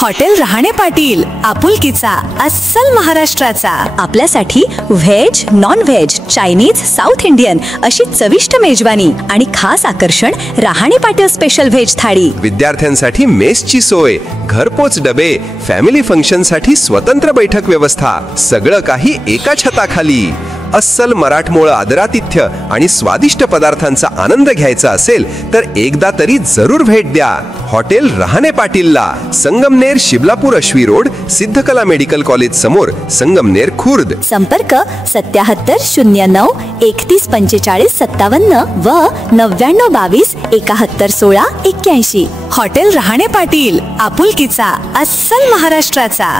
Hotel Rahane Patil, आपुलकीचा अस्सल महाराष्ट्राचा. आपल्यासाठी veg, non veg, Chinese, south Indian अशी चविष्ट मेजवानी आणि खास आकर्षण रहाणे पाटील स्पेशल व्हेज थाळी. विद्यार्थ्यांसाठी मेसची सोय, घरपोच डबे, फॅमिली फंक्शन साठी स्वतंत्र बैठक व्यवस्था, सगळं काही एका छताखाली. अस्सल मराठमोळ आदरातिथ्य आणि स्वादिष्ट पदार्थांचा आनंद घ्यायचा असेल तर एकदा तरी जरूर भेट द्या हॉटेल रहाणे पाटीलला. Sangamner Shiblapur Ashvi road, Siddhakala medical college समोर, संगमनेर खुर्द. संपर्क 7709 3145 57 व 9922 71 16 81. हॉटेल रहाणे पाटील, आपुलकीचा अस्सल महाराष्ट्राचा.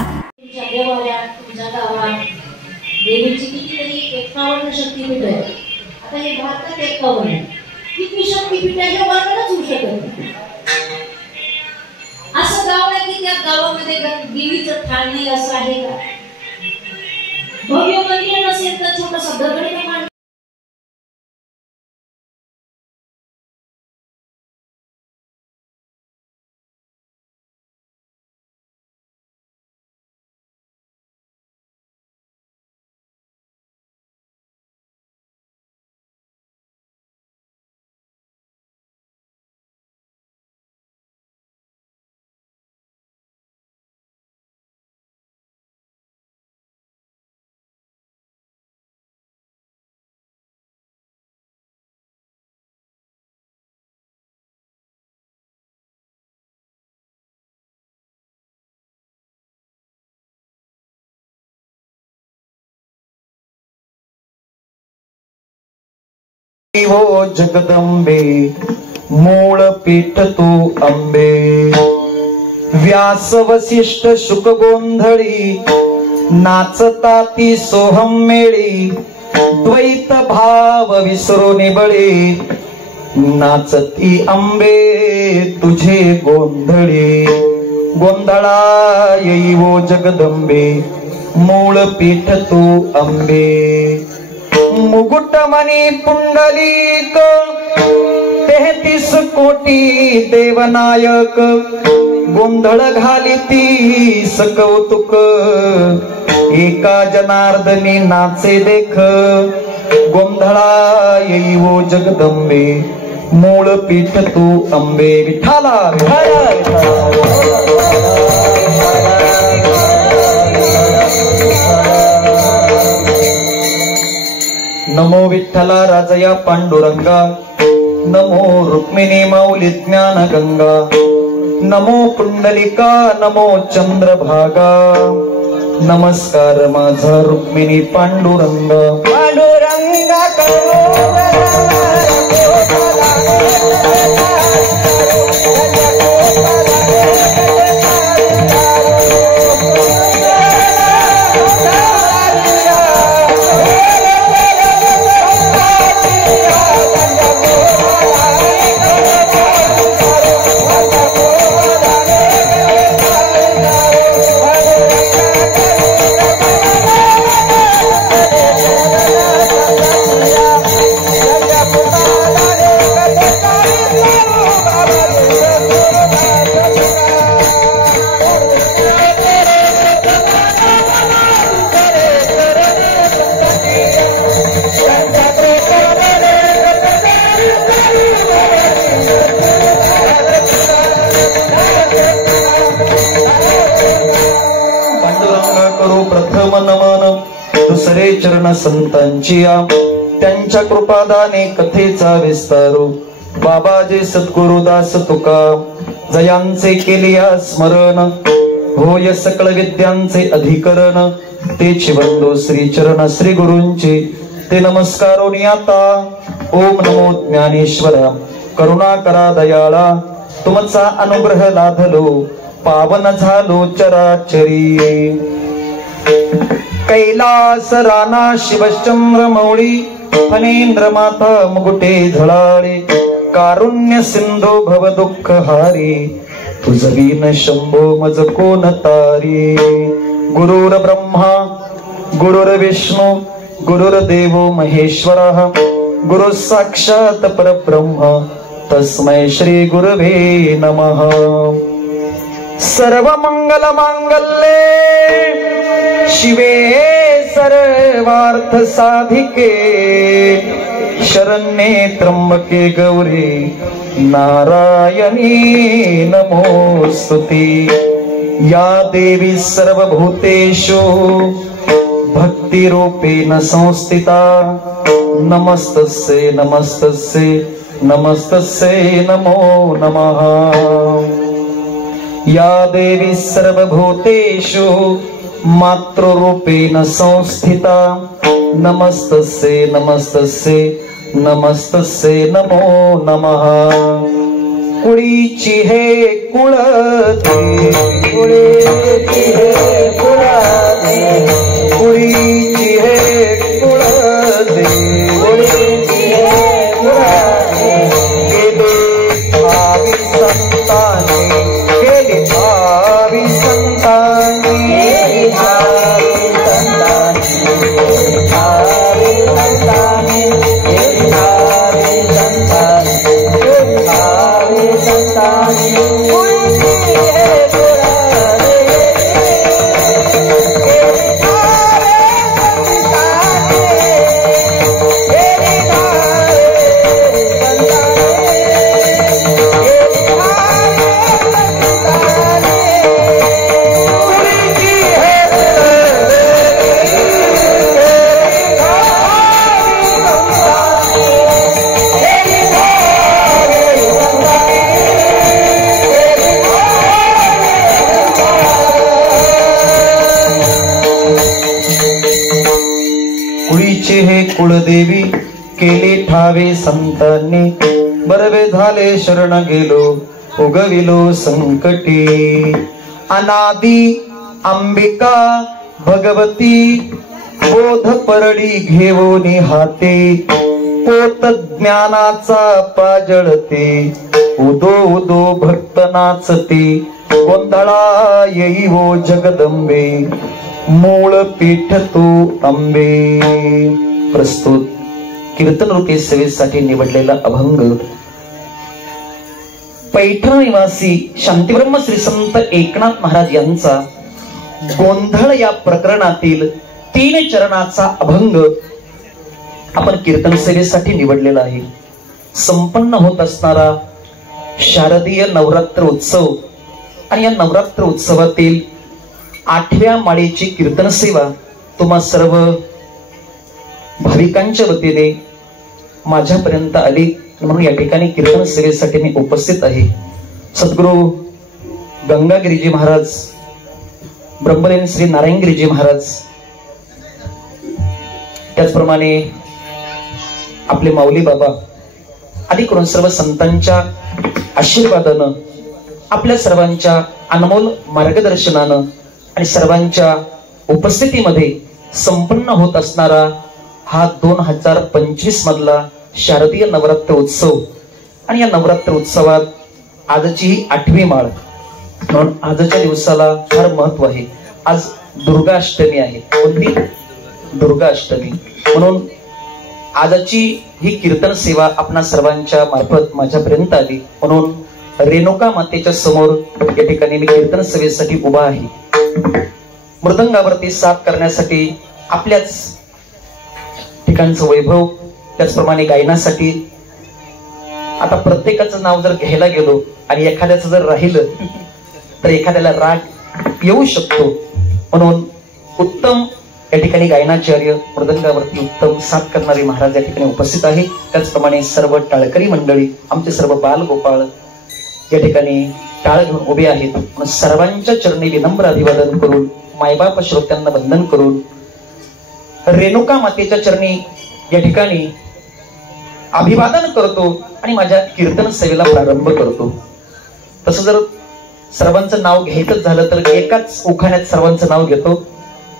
देवीची कितीतरी 51 शक्तीपीठ आहे. आता हे भारतात 51 आहे. किती शक्तीपीठ आहे हे वर्णनच होऊ शकत नाही. असं गाव आहे की त्या गावामध्ये देवीचं ठाण नाही असं आहे का? भव्य मंदिर नसेल तर छोटासा दगड हो जगदंबे, मूळ पीठ तू अंबे. व्यास वसिष्ठ शुक गोंधळी, नाचता ती सोहम मेळी. द्वैत भाव विसरो निबळे, नाचती अंबे तुझे गोंधळी. गोंधळा येई हो जगदंबे, मूळ पीठ तू अंबे. मुकुटमणी पुंडलिक, 33 कोटी देवनायक. गोंधळ घालिती सकौतुक, एका जनार्दनी नाचे देख. गोंधळा येई हो जगदंबे, मूळ पीठ तू अंबे. विठाला नमो विठ्ठला राजया पांडुरंगा, नमो रुक्मिणी माऊली ज्ञान गंगा. नमो पुंडलिका, नमो चंद्रभागा. नमस्कार माझा रुक्मिणी पांडुरंगा. पांडुरंगा दुसरे चरण संतांची, त्यांच्या कृपादाने कथेचा विस्तारू. बाबाजी सद्गुरुदास तुका, जयांचे केलिया स्मरण. होय सकळ विद्यांचे अधिकरण, तेची वंदो श्री चरण श्री गुरूंचे. ते नमस्कारो नियाता. ओम नमो ज्ञानेश्वरा, करुणा करा दयाळा. तुमचा अनुग्रह लाभलो, पावन झालो चराचरी. कैलास राणा शिवचंद्र मौळी, फणेंद्र माता मुकुटे झळाळे. कारुण्य सिंधू भव दुःख हारी, तुझ वीन शंभो मज कोण तारी. गुरुर ब्रह्मा गुरुर्विष्णू गुरुर्देवो महेश्वरः. गुरु साक्षात परब्रह्म, तस्मै श्री गुरवे नमः. सर्व मंगल मांगल्ये शिवे सर्वार्थ साधिके शरण्ये त्र्यंबके गौरी नारायणी नमोस्तुते। या देवी सर्वभूतेषु भक्तिरूपेण संस्थिता नमस्तस्यै नमस्तस्यै नमस्तस्यै नमो नमः। या देवी सर्वभूतेषु मातृरूपेण संस्थिता नमस्तस्यै नमस्तस्यै नमस्तस्यै नमो नमः। कुळीची हे कुळदेवी कुळीची हे कुळदेवी कुळीची हे कुळदेवी कुळीची हे कुळदेवी केले भावी संतांनी केले भावी संतांनी केले भावी संतांनी भावी संतांनी केले भावी संतांनी भावी संतांनी कुळीची हे कुळदेवी केले ठावे संतांनी बरवे झाले शरण गेलो उगविलो संकटी। अनादी अंबिका भगवती बोध परडी घेवोनी हाते पोत ज्ञानाचा पाजळते उदो उदो भक्त नाचते गोंधळा येई वो जगदंबे मूळ पीठ तू अंबे। प्रस्तुत कीर्तन रूपी सेवेसाठी निवडलेला अभंग पैठण निवासी शांतीब्रह्म श्री संत एकनाथ महाराज यांचा गोंधळ या प्रकरणातील 3 चरणाचा अभंग आपण कीर्तन सेवेसाठी निवडलेला आहे। संपन्न होत असणारा शारदीय नवरात्र उत्सव आणि या नवरात्र उत्सवातील 8व्या माळेची कीर्तन सेवा तुम्हा सर्व भाविकांच्या वतीने माझ्यापर्यंत आली म्हणून या ठिकाणी कीर्तन सेवेसाठी मी उपस्थित आहे। सद्गुरु गंगागिरीजी महाराज, ब्रह्मलीन श्री नारायणगिरीजी महाराज, त्याचप्रमाणे आपले माऊली बाबा आदी करून सर्व संतांच्या आशीर्वादानं आपल्या सर्वांच्या अनमोल मार्गदर्शनानं आणि सर्वांच्या उपस्थितीमध्ये संपन्न होत असणारा हा 2025 मधला शारदीय नवरात्र उत्सव आणि या नवरात्र उत्सवात आजची ही 8वी माळ म्हणून आजच्या दिवसाला फार महत्व आहे। आज दुर्गा अष्टमी आहे। कोणती? दुर्गा अष्टमी। म्हणून आजची ही कीर्तन सेवा आपणा सर्वांच्या मार्फत माझ्यापर्यंत आली म्हणून रेणुका मातेच्या समोर या ठिकाणी मी कीर्तन सेवेसाठी उभा आहे। मृदंगावरती साथ करण्यासाठी आपल्याच ठिकाणचं वैभव, त्याचप्रमाणे गायनासाठी आता प्रत्येकाचं नाव जर घ्यायला गेलो आणि एखाद्याचं जर राहिलं तर एखाद्याला राग येऊ शकतो म्हणून उत्तम या ठिकाणी गायनाचार्य मृदंगावरती उत्तम साथ करणारे महाराज या ठिकाणी उपस्थित आहे। त्याचप्रमाणे सर्व टाळकरी मंडळी, आमचे सर्व बाल गोपाळ या ठिकाणी टाळ घेऊन उभे आहेत। सर्वांच्या चरणी विनम्र अभिवादन करून मायबाप श्रोत्यांना वंदन करून रेणुका मातेच्या चरणी या ठिकाणी अभिवादन करतो आणि माझ्या कीर्तन सेवेला प्रारंभ करतो। तसं जर सर्वांचं नाव घ्यायचं झालं तर एकाच उखाण्यात सर्वांचं नाव घेतो।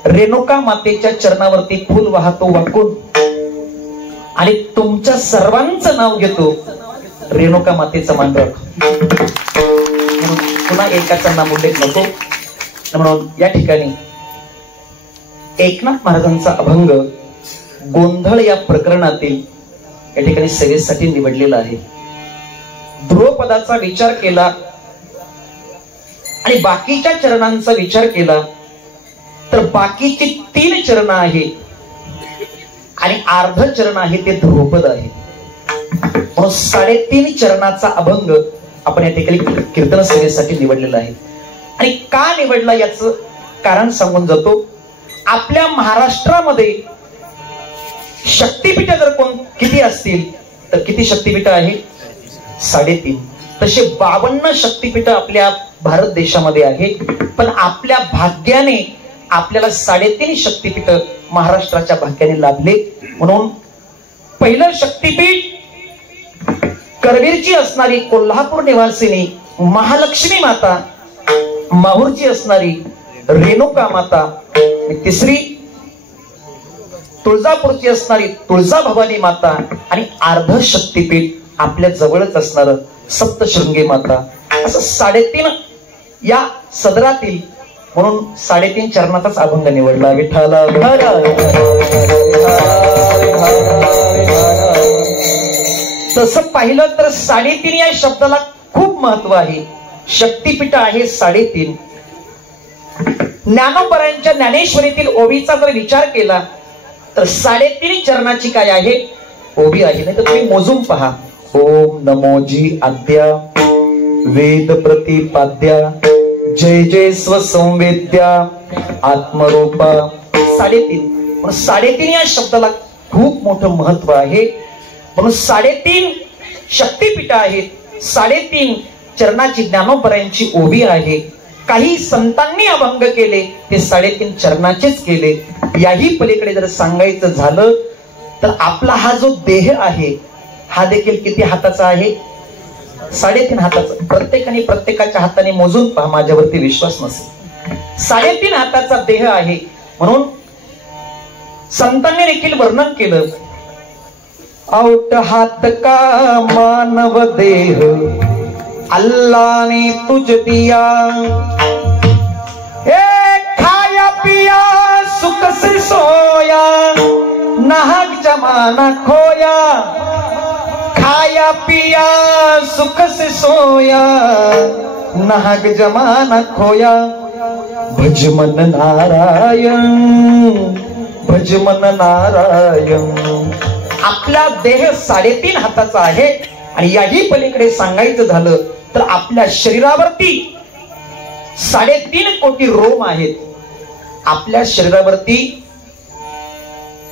रेणुका मातेच्या चरणावरती फूल वाहतो वाकून आणि तुमच्या सर्वांचं नाव घेतो रेणुका मातेचा मान राख। पुन्हा एकाचा नाम उल्लेख नको म्हणून या ठिकाणी एकनाथ महाराजांचा अभंग गोंधळ या प्रकरणातील या ठिकाणी सेवेसाठी निवडलेला आहे। ध्रुवपदाचा विचार केला आणि बाकीच्या चरणांचा विचार केला तर बाकीची 3 चरण आहे आणि अर्ध चरण आहे ते ध्रुपद आहे. म्हणून 3.5 चरणाचा अभंग आपण या ठिकाणी कीर्तन सेवेसाठी निवडलेला आहे. आणि का निवडला याचं कारण सांगून जातो. आपल्या महाराष्ट्रामध्ये शक्तिपीठ जर किती असतील तर किती शक्तिपीठ आहे? 3.5. तसे 52 शक्तिपीठ आपल्या भारत देशामध्ये आहे. पण आपल्या भाग्याने आपल्याला 3.5 शक्तिपीठ महाराष्ट्राच्या भाग्याने लाभले. म्हणून पहिलं शक्तिपीठ करवीरची असणारी कोल्हापूर निवासिनी महालक्ष्मी माता, माहूरची असणारी रेणुका माता, तिसरी तुळजापूरची असणारी तुळजाभवानी माता आणि अर्ध शक्तिपीठ आपल्या जवळच असणार सप्तशृंगी माता. असं 3.5 या सदरातील म्हणून 3.5 चरणाचाच अभंग निवडला. विठ्ठला तसं पाहिलं तर 3.5 या शब्दाला खूप महत्व आहे. शक्तिपीठ आहे 3.5. ज्ञानोबरांच्या ज्ञानेश्वरीतील ओवीचा जर विचार केला तर 3.5 चरणाची काय आहे? ओवी आहे. नाही तर तुम्ही मोजून पहा. ओम नमोजी आद्या वेद प्रतिपाद्या जय जय स्वसंवेद्या आत्मरूपा. 3.5. पण 3.5 या शब्दाला खूप मोठं महत्व आहे. म्हणून 3.5 शक्तिपीठ आहेत. 3.5 चरणाची ज्ञानोबरांची ओवी आहे. काही संतांनी अभंग केले ते 3.5 चरणाचेच केले. याही पलीकडे जर सांगायचं झालं तर आपला हा जो देह आहे हा देखील किती हाताचा आहे? 3.5 हाताचा. प्रत्येकाने प्रत्येकाच्या हाताने मोजून पहा, माझ्यावरती विश्वास नसेल. 3.5 हाताचा देह आहे. म्हणून संतांनी देखील वर्णन केलं. औट हात का मानव देह अल्लाह ने तुझ दिया, खाया पिया सुख से सोया नाहक जमाना खोया, खाया पिया सुख से सोया नाहक जमाना खोया. भजमन नारायण भजमन नारायण. आपला देह 3.5 हाताचा आहे. आणि याही पलीकडे सांगायचं झालं तर आपल्या शरीरावरती 3.5 कोटी रोम आहेत. आपल्या शरीरावरती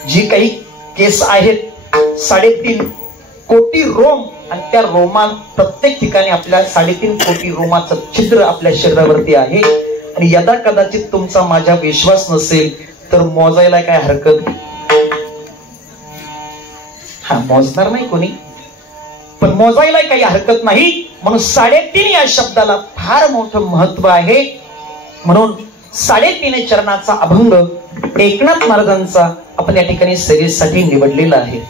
जी काही केस आहेत 3.5 कोटी रोम आणि त्या रोमान प्रत्येक ठिकाणी आपल्या 3.5 कोटी रोमाचं छिद्र आपल्या शरीरावरती आहे. आणि यदा कदाचित तुमचा माझा विश्वास नसेल तर मोजायला काय हरकत? हा मोजणार नाही कोणी, पण मोजायला काही हरकत नाही. म्हणून 3.5 या शब्दाला फार मोठं महत्व आहे. म्हणून 3.5 चरणाचा अभंग एकनाथ महाराजांचा आपण या ठिकाणी सेवेसाठी निवडलेला आहे.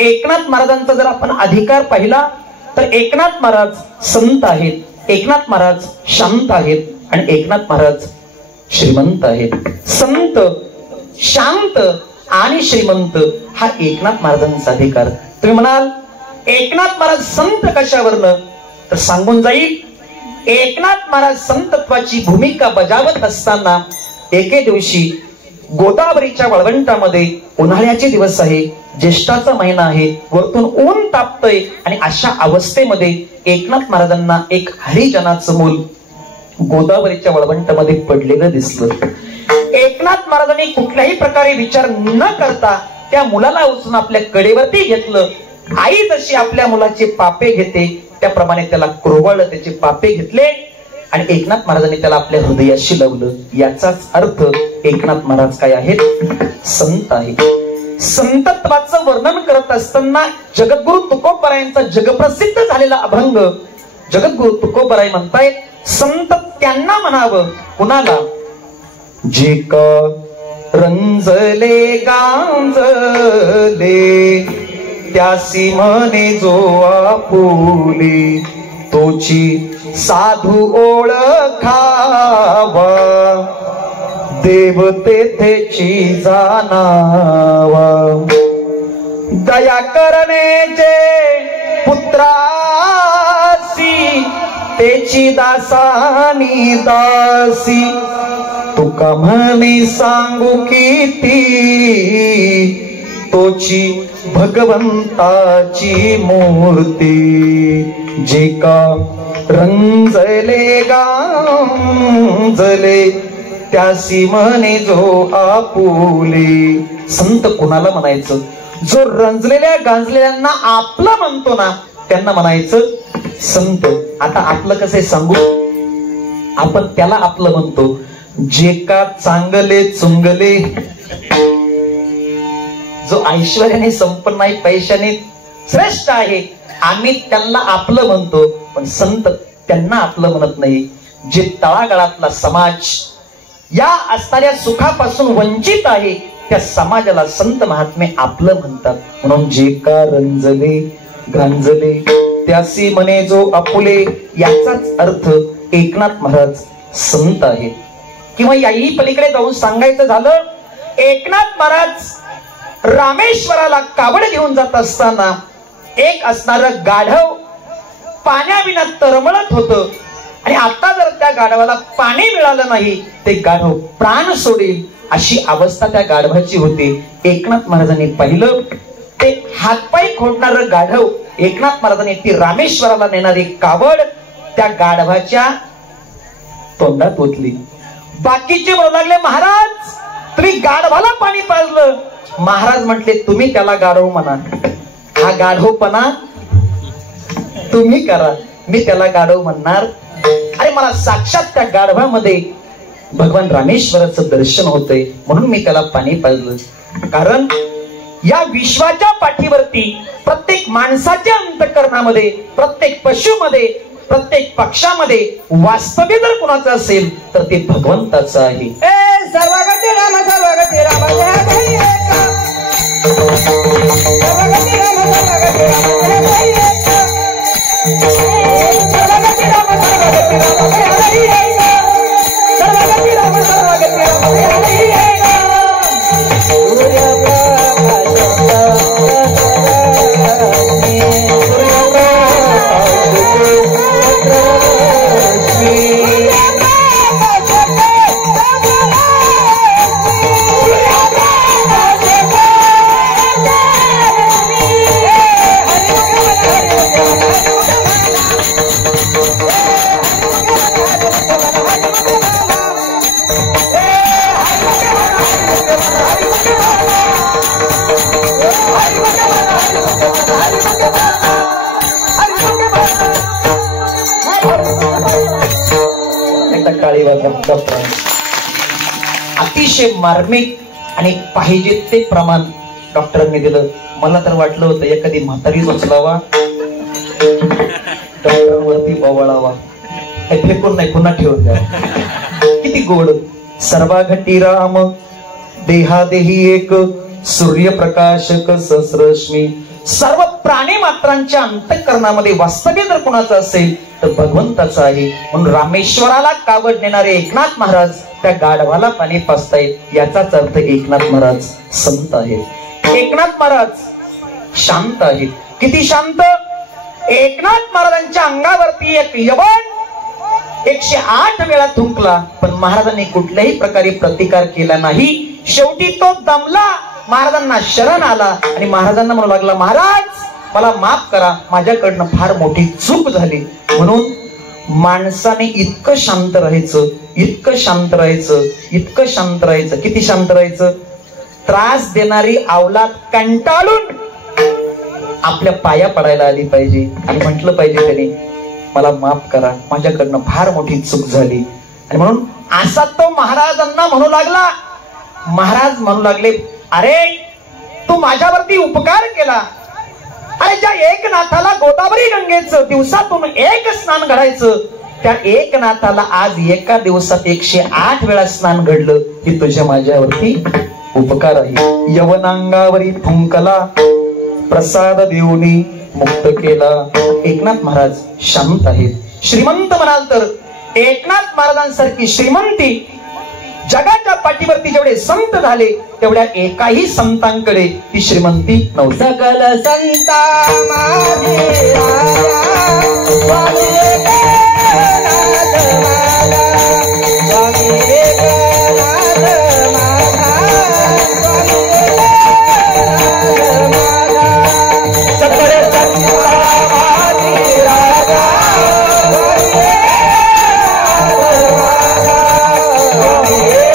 एकनाथ महाराजांचा जर आपण अधिकार पाहिला तर एकनाथ महाराज संत आहेत, एकनाथ महाराज शांत आहेत आणि एकनाथ महाराज श्रीमंत आहेत. संत, शांत आणि श्रीमंत हा एकनाथ महाराजांचा अधिकार. तुम्ही म्हणाल एकनाथ महाराज संत कशावरनं, तर सांगून जाईल. एकनाथ महाराज संतत्वाची भूमिका बजावत असताना एके दिवशी गोदावरीच्या वळवंटामध्ये उन्हाळ्याचे दिवस आहे, ज्येष्ठाचा महिना आहे, वरतून ऊन तापतय आणि अशा अवस्थेमध्ये एकनाथ महाराजांना एक हरिजनाचं मूल गोदावरीच्या वळवंटामध्ये पडलेलं दिसलं. एकनाथ महाराजांनी कुठल्याही प्रकारे विचार न करता त्या मुलाला उचलून आपल्या कडेवरती घेतलं. आई जशी आपल्या मुलाचे पापे घेते त्याप्रमाणे त्याला कुरवाळलं, त्याचे पापे घेतले आणि एकनाथ महाराजांनी त्याला आपल्या हृदयाशी लावलं. याचाच अर्थ एकनाथ महाराज काय आहेत? संत आहेत. संतत्वाचं वर्णन करत असताना जगद्गुरु तुकोबरायांचा जगप्रसिद्ध झालेला अभंग जगद्गुरु तुकोबराय म्हणतायत संत त्यांना म्हणावं. कुणाला? जे का रंजले गांजले त्यासी म्हणे जो आपुले, तोची साधू ओळखावा देव तेथेची जाणावा. दया करण्याचे पुत्रासी ते सेवेची दासानी दासी, तुका म्हणे सांगू किती, तोची भगवंताची मूर्ती, जे का रंजले गांजले, त्यासी म्हणे जो आपुले. संत कुणाला म्हणायचं? जो रंजलेल्या गांजलेल्यांना आपलं म्हणतो ना, त्यांना म्हणायचं संत. आता आपलं कसं सांगू, आपण त्याला आपलं म्हणतो जे का चांगले चुंगले, जो ऐश्वर्याने संपन्न आहे, पैशाने श्रेष्ठ आहे, आम्ही त्यांना आपलं म्हणतो. पण संत त्यांना आपलं म्हणत नाही. जे तळागाळातला समाज या असणाऱ्या सुखापासून वंचित आहे, त्या समाजाला संत महात्मे आपलं म्हणतात. म्हणून जे का रंजले गांजले, त्यासी म्हणे जो आपुले, याचाच अर्थ एकनाथ महाराज संत आहे. किंवा याही पलीकडे जाऊन सांगायचं झालं, एकनाथ महाराज रामेश्वराला कावड घेऊन जात असताना एक असणारं गाढव पाण्याविना तरमळत होतं, आणि आता जर त्या गाढवाला पाणी मिळालं नाही ते गाढव प्राण सोडेल, अशी अवस्था त्या गाढवाची होती. एकनाथ महाराजांनी पाहिलं, ते हातपाय खोडणारं गाढव एकनाथ महाराजांनी ती रामेश्वराला नेणारी कावड त्या गाढवाच्या तोंडात ओतली. बाकीचे म्हणू लागले, महाराज तुम्ही गाढवाला पाणी पाजलं. महाराज म्हटले, तुम्ही त्याला गाढव म्हणा, हा गाढवपणा तुम्ही करा, मी त्याला गाढव म्हणणार. अरे मला साक्षात त्या गाढवामध्ये भगवान रामेश्वराचं दर्शन होतंय, म्हणून मी त्याला पाणी पाजलं. कारण या विश्वाच्या पाठीवरती प्रत्येक माणसाच्या अंतःकरणामध्ये, प्रत्येक पशुमध्ये, प्रत्येक पक्षामध्ये वास्तव्य जर कुणाचं असेल तर ते भगवंताचं आहे. सर्वगती राम सर्वगती राम जय जय सर्वगती राम सर्वगती राम जय जय सर्वगती राम सर्वगती राम जय जय सर्वगती राम सर्वगती राम जय जय अतिशय मार्मिक आणि पाहिजे ते प्रमाण डॉक्टरांनी दिलं. मला तर वाटलं होतं एखादी म्हातारी उचलावा, डॉक्टरांवरती बवळावा, हे फेकून नाही पुन्हा ठेवून द्या. किती गोड. सर्वाघटी राम देहादेही एक, सूर्यप्रकाशक सहस्रश्मी. सर्व प्राणी मात्रांच्या अंतःकरणामध्ये वास्तव्य जर कोणाचं असेल तर भगवंताचं आहे. म्हणून रामेश्वराला कावड नेणारे एकनाथ महाराज त्या गाढवाला पाणी पाजतायत, याचाच अर्थ एकनाथ महाराज संत आहेत. एकनाथ महाराज शांत आहेत. किती शांत. एकनाथ महाराजांच्या अंगावरती एक यवन 108 वेळा थुंकला, पण महाराजांनी कुठल्याही प्रकारे प्रतिकार केला नाही. शेवटी तो दमला, महाराजांना शरण आला आणि महाराजांना म्हणू लागला, महाराज मला माफ करा, माझ्याकडनं फार मोठी चूक झाली. म्हणून माणसाने इतकं शांत राहायचं, इतकं शांत राहायचं, इतकं शांत राहायचं. किती शांत राहायचं. त्रास देणारी अवलाद कंटाळून आपल्या पाया पडायला आली पाहिजे आणि म्हटलं पाहिजे त्याने, मला माफ करा, माझ्याकडनं फार मोठी चूक झाली. आणि म्हणून असा तो महाराजांना म्हणू लागला. महाराज म्हणू लागले, अरे तू माझ्यावरती उपकार केला. अरे ज्या एकनाथाला गोदावरी गंगेचं दिवसातून एक स्नान घडायचं, त्या एकनाथाला आज एका दिवसात 108 वेळा स्नान घडलं, ही तुझ्या माझ्यावरती उपकार आहे. यवनांगावरी थुंकला, प्रसाद देऊनी मुक्त केला. एकनाथ महाराज शांत आहेत. श्रीमंत म्हणाल तर एकनाथ महाराजांसारखी श्रीमंती जगाच्या पाठीवरती जेवढे संत झाले तेवढ्या एकाही संतांकडे ही श्रीमंती नव्हती. सकल संता माझे राजा स्वामी एकनाथ माझा, स्वामी एकनाथ माझा, स्वामी एकनाथ माझा. सकल संता माझे राजा स्वामी एकनाथ माझा, स्वामी एकनाथ माझा,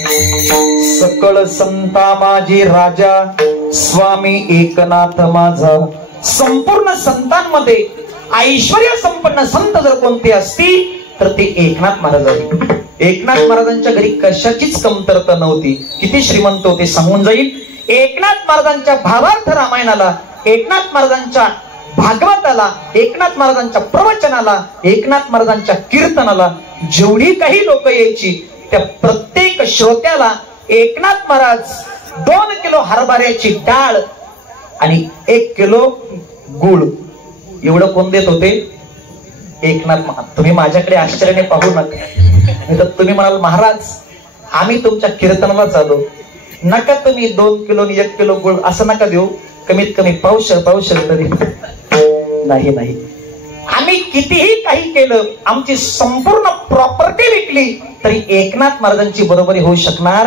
स्वामी सकळ संता माझे राजा स्वामी एकनाथ माझा. संपूर्ण संतांमध्ये ऐश्वर्य संपन्न संत जर कोणते असतील तर ते एकनाथ महाराज आहेत. एकनाथ महाराजांच्या घरी कशाचीच कमतरता नव्हती. किती श्रीमंत होते सांगून जाईल. एकनाथ महाराजांच्या भावार्थ रामायणाला, एकनाथ महाराजांच्या भागवताला, एकनाथ महाराजांच्या प्रवचनाला, एकनाथ महाराजांच्या कीर्तनाला जेवढी काही लोक यायची त्या प्रत्येक श्रोत्याला एकनाथ महाराज 2 किलो हरभऱ्याची डाळ आणि 1 किलो गुळ एवढं कोण देत होते? एकनाथ महाराज. तुम्ही माझ्याकडे आश्चर्याने पाहू नका. नाही तर तुम्ही म्हणाल महाराज आम्ही तुमच्या कीर्तनाला चालू, नका तुम्ही 2 किलो आणि 1 किलो गुळ असं नका देऊ, कमीत कमी पावशेर तरी. नाही, आम्ही कितीही काही केलं, आमची संपूर्ण प्रॉपर्टी विकली तरी एकनाथ महाराजांची बरोबरी होऊ शकणार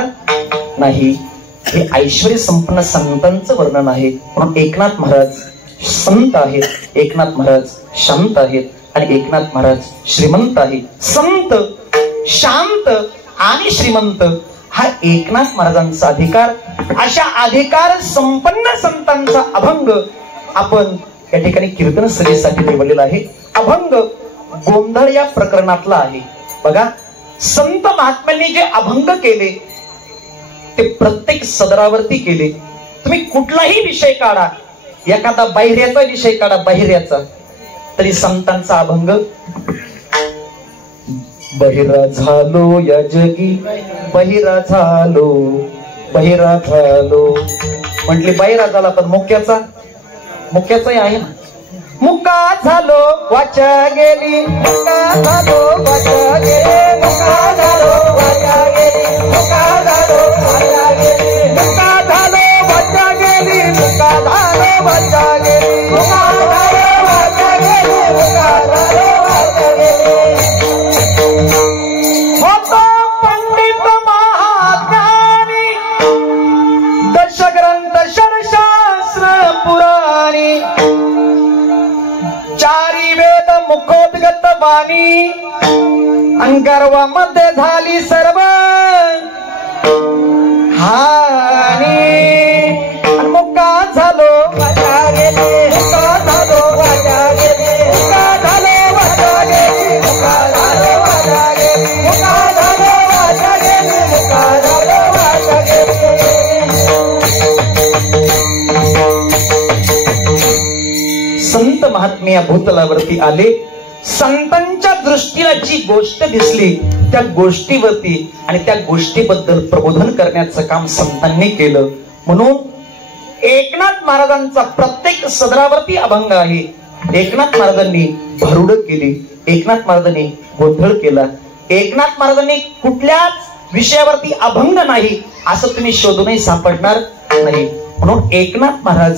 नाही. हे ऐश्वर्य संपन्न संतांचं वर्णन आहे. म्हणून एकनाथ महाराज संत आहेत, एकनाथ महाराज शांत आहेत आणि एकनाथ महाराज श्रीमंत आहेत. संत, शांत आणि श्रीमंत हा एकनाथ महाराजांचा अधिकार. अशा अधिकार संपन्न संतांचा अभंग आपण या ठिकाणी कीर्तन सभेसाठी निवडलेला आहे. अभंग गोंधळ या प्रकरणातला आहे. बघा, संत महात्म्यांनी जे अभंग केले ते प्रत्येक सदरावरती केले. तुम्ही कुठलाही विषय काढा, एखादा बाहेरचा विषय काढा, बाहेरचा, तरी संतांचा अभंग. बहिरा झालो या जगी, बहिरा झालो, बहिरा झालो. म्हटले बहिरा झाला पण मुक्याचाही आहे ना. मुका झालो वाचा गेली, मुका झालो वाचा गेली, मुका झालो वाचा गेली, मुका झालो वाचा गेली, मुका झालो वाचा गेली, मुका झालो वाचा गेली, मुका झालो वाचा गेली, मुका झालो वाचा गेली. होतो पंडित महाज्ञानी, दशग्रंथ षडशास्त्र पुराणी, चारी वेद मुखोद्गत वाणी, गर्वामध्ये झाली सर्व हानी. मुका झालो वाचा गेली, मुका झालो वाचा गेली, मुका झालो वाचा गेली, मुका झालो वाचा गेली, मुका झालो वाचा गेली, मुका झालो वाचा गेली. संत महात्मे या भूतलावरती आले. संतांच्या दृष्टीला जी गोष्ट दिसली त्या गोष्टीवरती आणि त्या गोष्टीबद्दल प्रबोधन करण्याचं काम संतांनी केलं. म्हणून एकनाथ महाराजांचा प्रत्येक सदरावरती अभंग आहे. एकनाथ महाराजांनी भारुड केली, एकनाथ महाराजांनी गोंधळ केला. एकनाथ महाराजांनी कुठल्याच विषयावरती अभंग नाही असं तुम्ही शोधूनही सापडणार नाही. म्हणून एकनाथ महाराज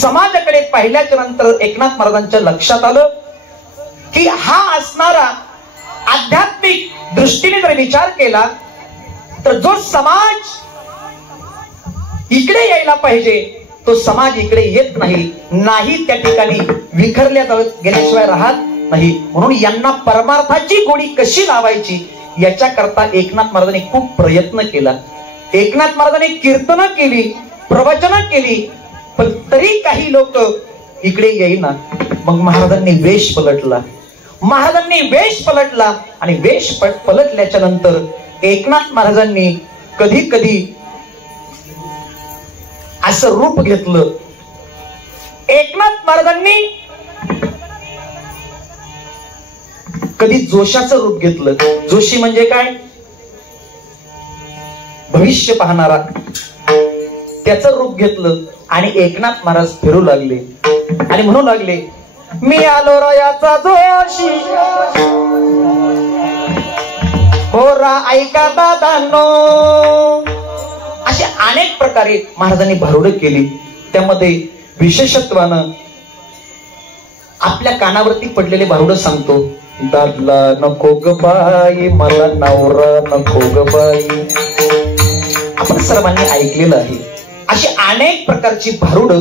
समाजाकडे पाहिल्याच्या नंतर एकनाथ महाराजांच्या लक्षात आलं की हा असणारा आध्यात्मिक दृष्टीने जर विचार केला तर जो समाज इकडे यायला पाहिजे तो समाज इकडे येत नाही, त्या ठिकाणी विखरल्या गेल्याशिवाय राहत नाही. म्हणून यांना परमार्थाची गोडी कशी लावायची याच्याकरता एकनाथ महाराजांनी खूप प्रयत्न केला. एकनाथ महाराजांनी कीर्तन केली, प्रवचन केली, पण तरी काही लोक इकडे येईना. मग महाराजांनी वेश पलटला. आणि वेश पलटल्याच्या नंतर एकनाथ महाराजांनी कधी कधी असं रूप घेतलं. एकनाथ महाराजांनी कधी जोशाचं रूप घेतलं. जोशी म्हणजे काय? भविष्य पाहणारा, त्याचं रूप घेतलं. आणि एकनाथ महाराज फिरू लागले आणि म्हणू लागले, मी आलो रायाचा जोशी, हो रा ऐका दादांनो. असे अनेक प्रकारे महाराजांनी भारुड केली. त्यामध्ये विशेषत्वानं आपल्या कानावरती पडलेले भारुड सांगतो. दादला नको ग बाई, मला नवरा नको ग बाई. आपण सर्वांनी ऐकलेलं आहे. अशी अनेक प्रकारची भारुड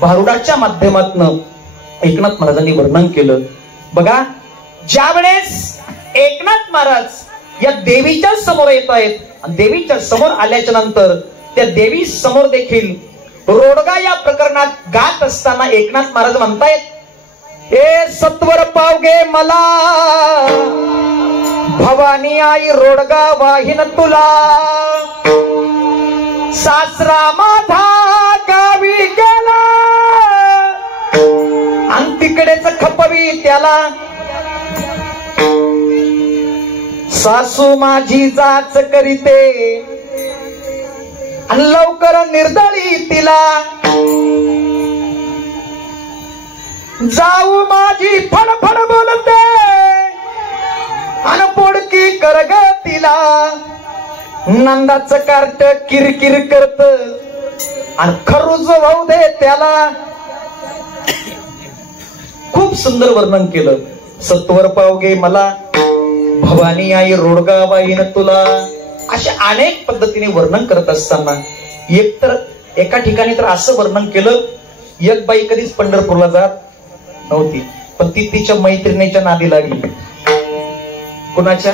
भारुडाच्या माध्यमातून एकनाथ महाराजांनी वर्णन केलं. बघा, ज्या वेळेस एकनाथ महाराज या देवीच्या समोर येत आहेत, देवीच्या समोर आल्याच्या नंतर त्या देवी समोर देखील रोडगा या प्रकरणात गात असताना एकनाथ महाराज म्हणतायत, हे सत्वर पावगे मला, भवानी आई रोडगा वाहिन तुला, सासरा माझा गावी गेला आणि तिकडेच खपवी त्याला, सासू माझी जाच करीते आणि लवकर निर्दळी तिला, जाऊ माझी फडफड बोलते आणि पोडकी करग तिला, नंदाचं कार्ट किरकिर करत आणि खरूज वाहू दे त्याला. खूप सुंदर वर्णन केलं. सत्वर पावगे मला, भवानी आई रोडगा वाहिन तुला, अशा अनेक पद्धतीने वर्णन करत असताना एका ठिकाणी तर असं वर्णन केलं, एक बाई कधीच पंढरपूरला जात नव्हती, पण ती तिच्या मैत्रिणीच्या नादी लागली. कुणाच्या?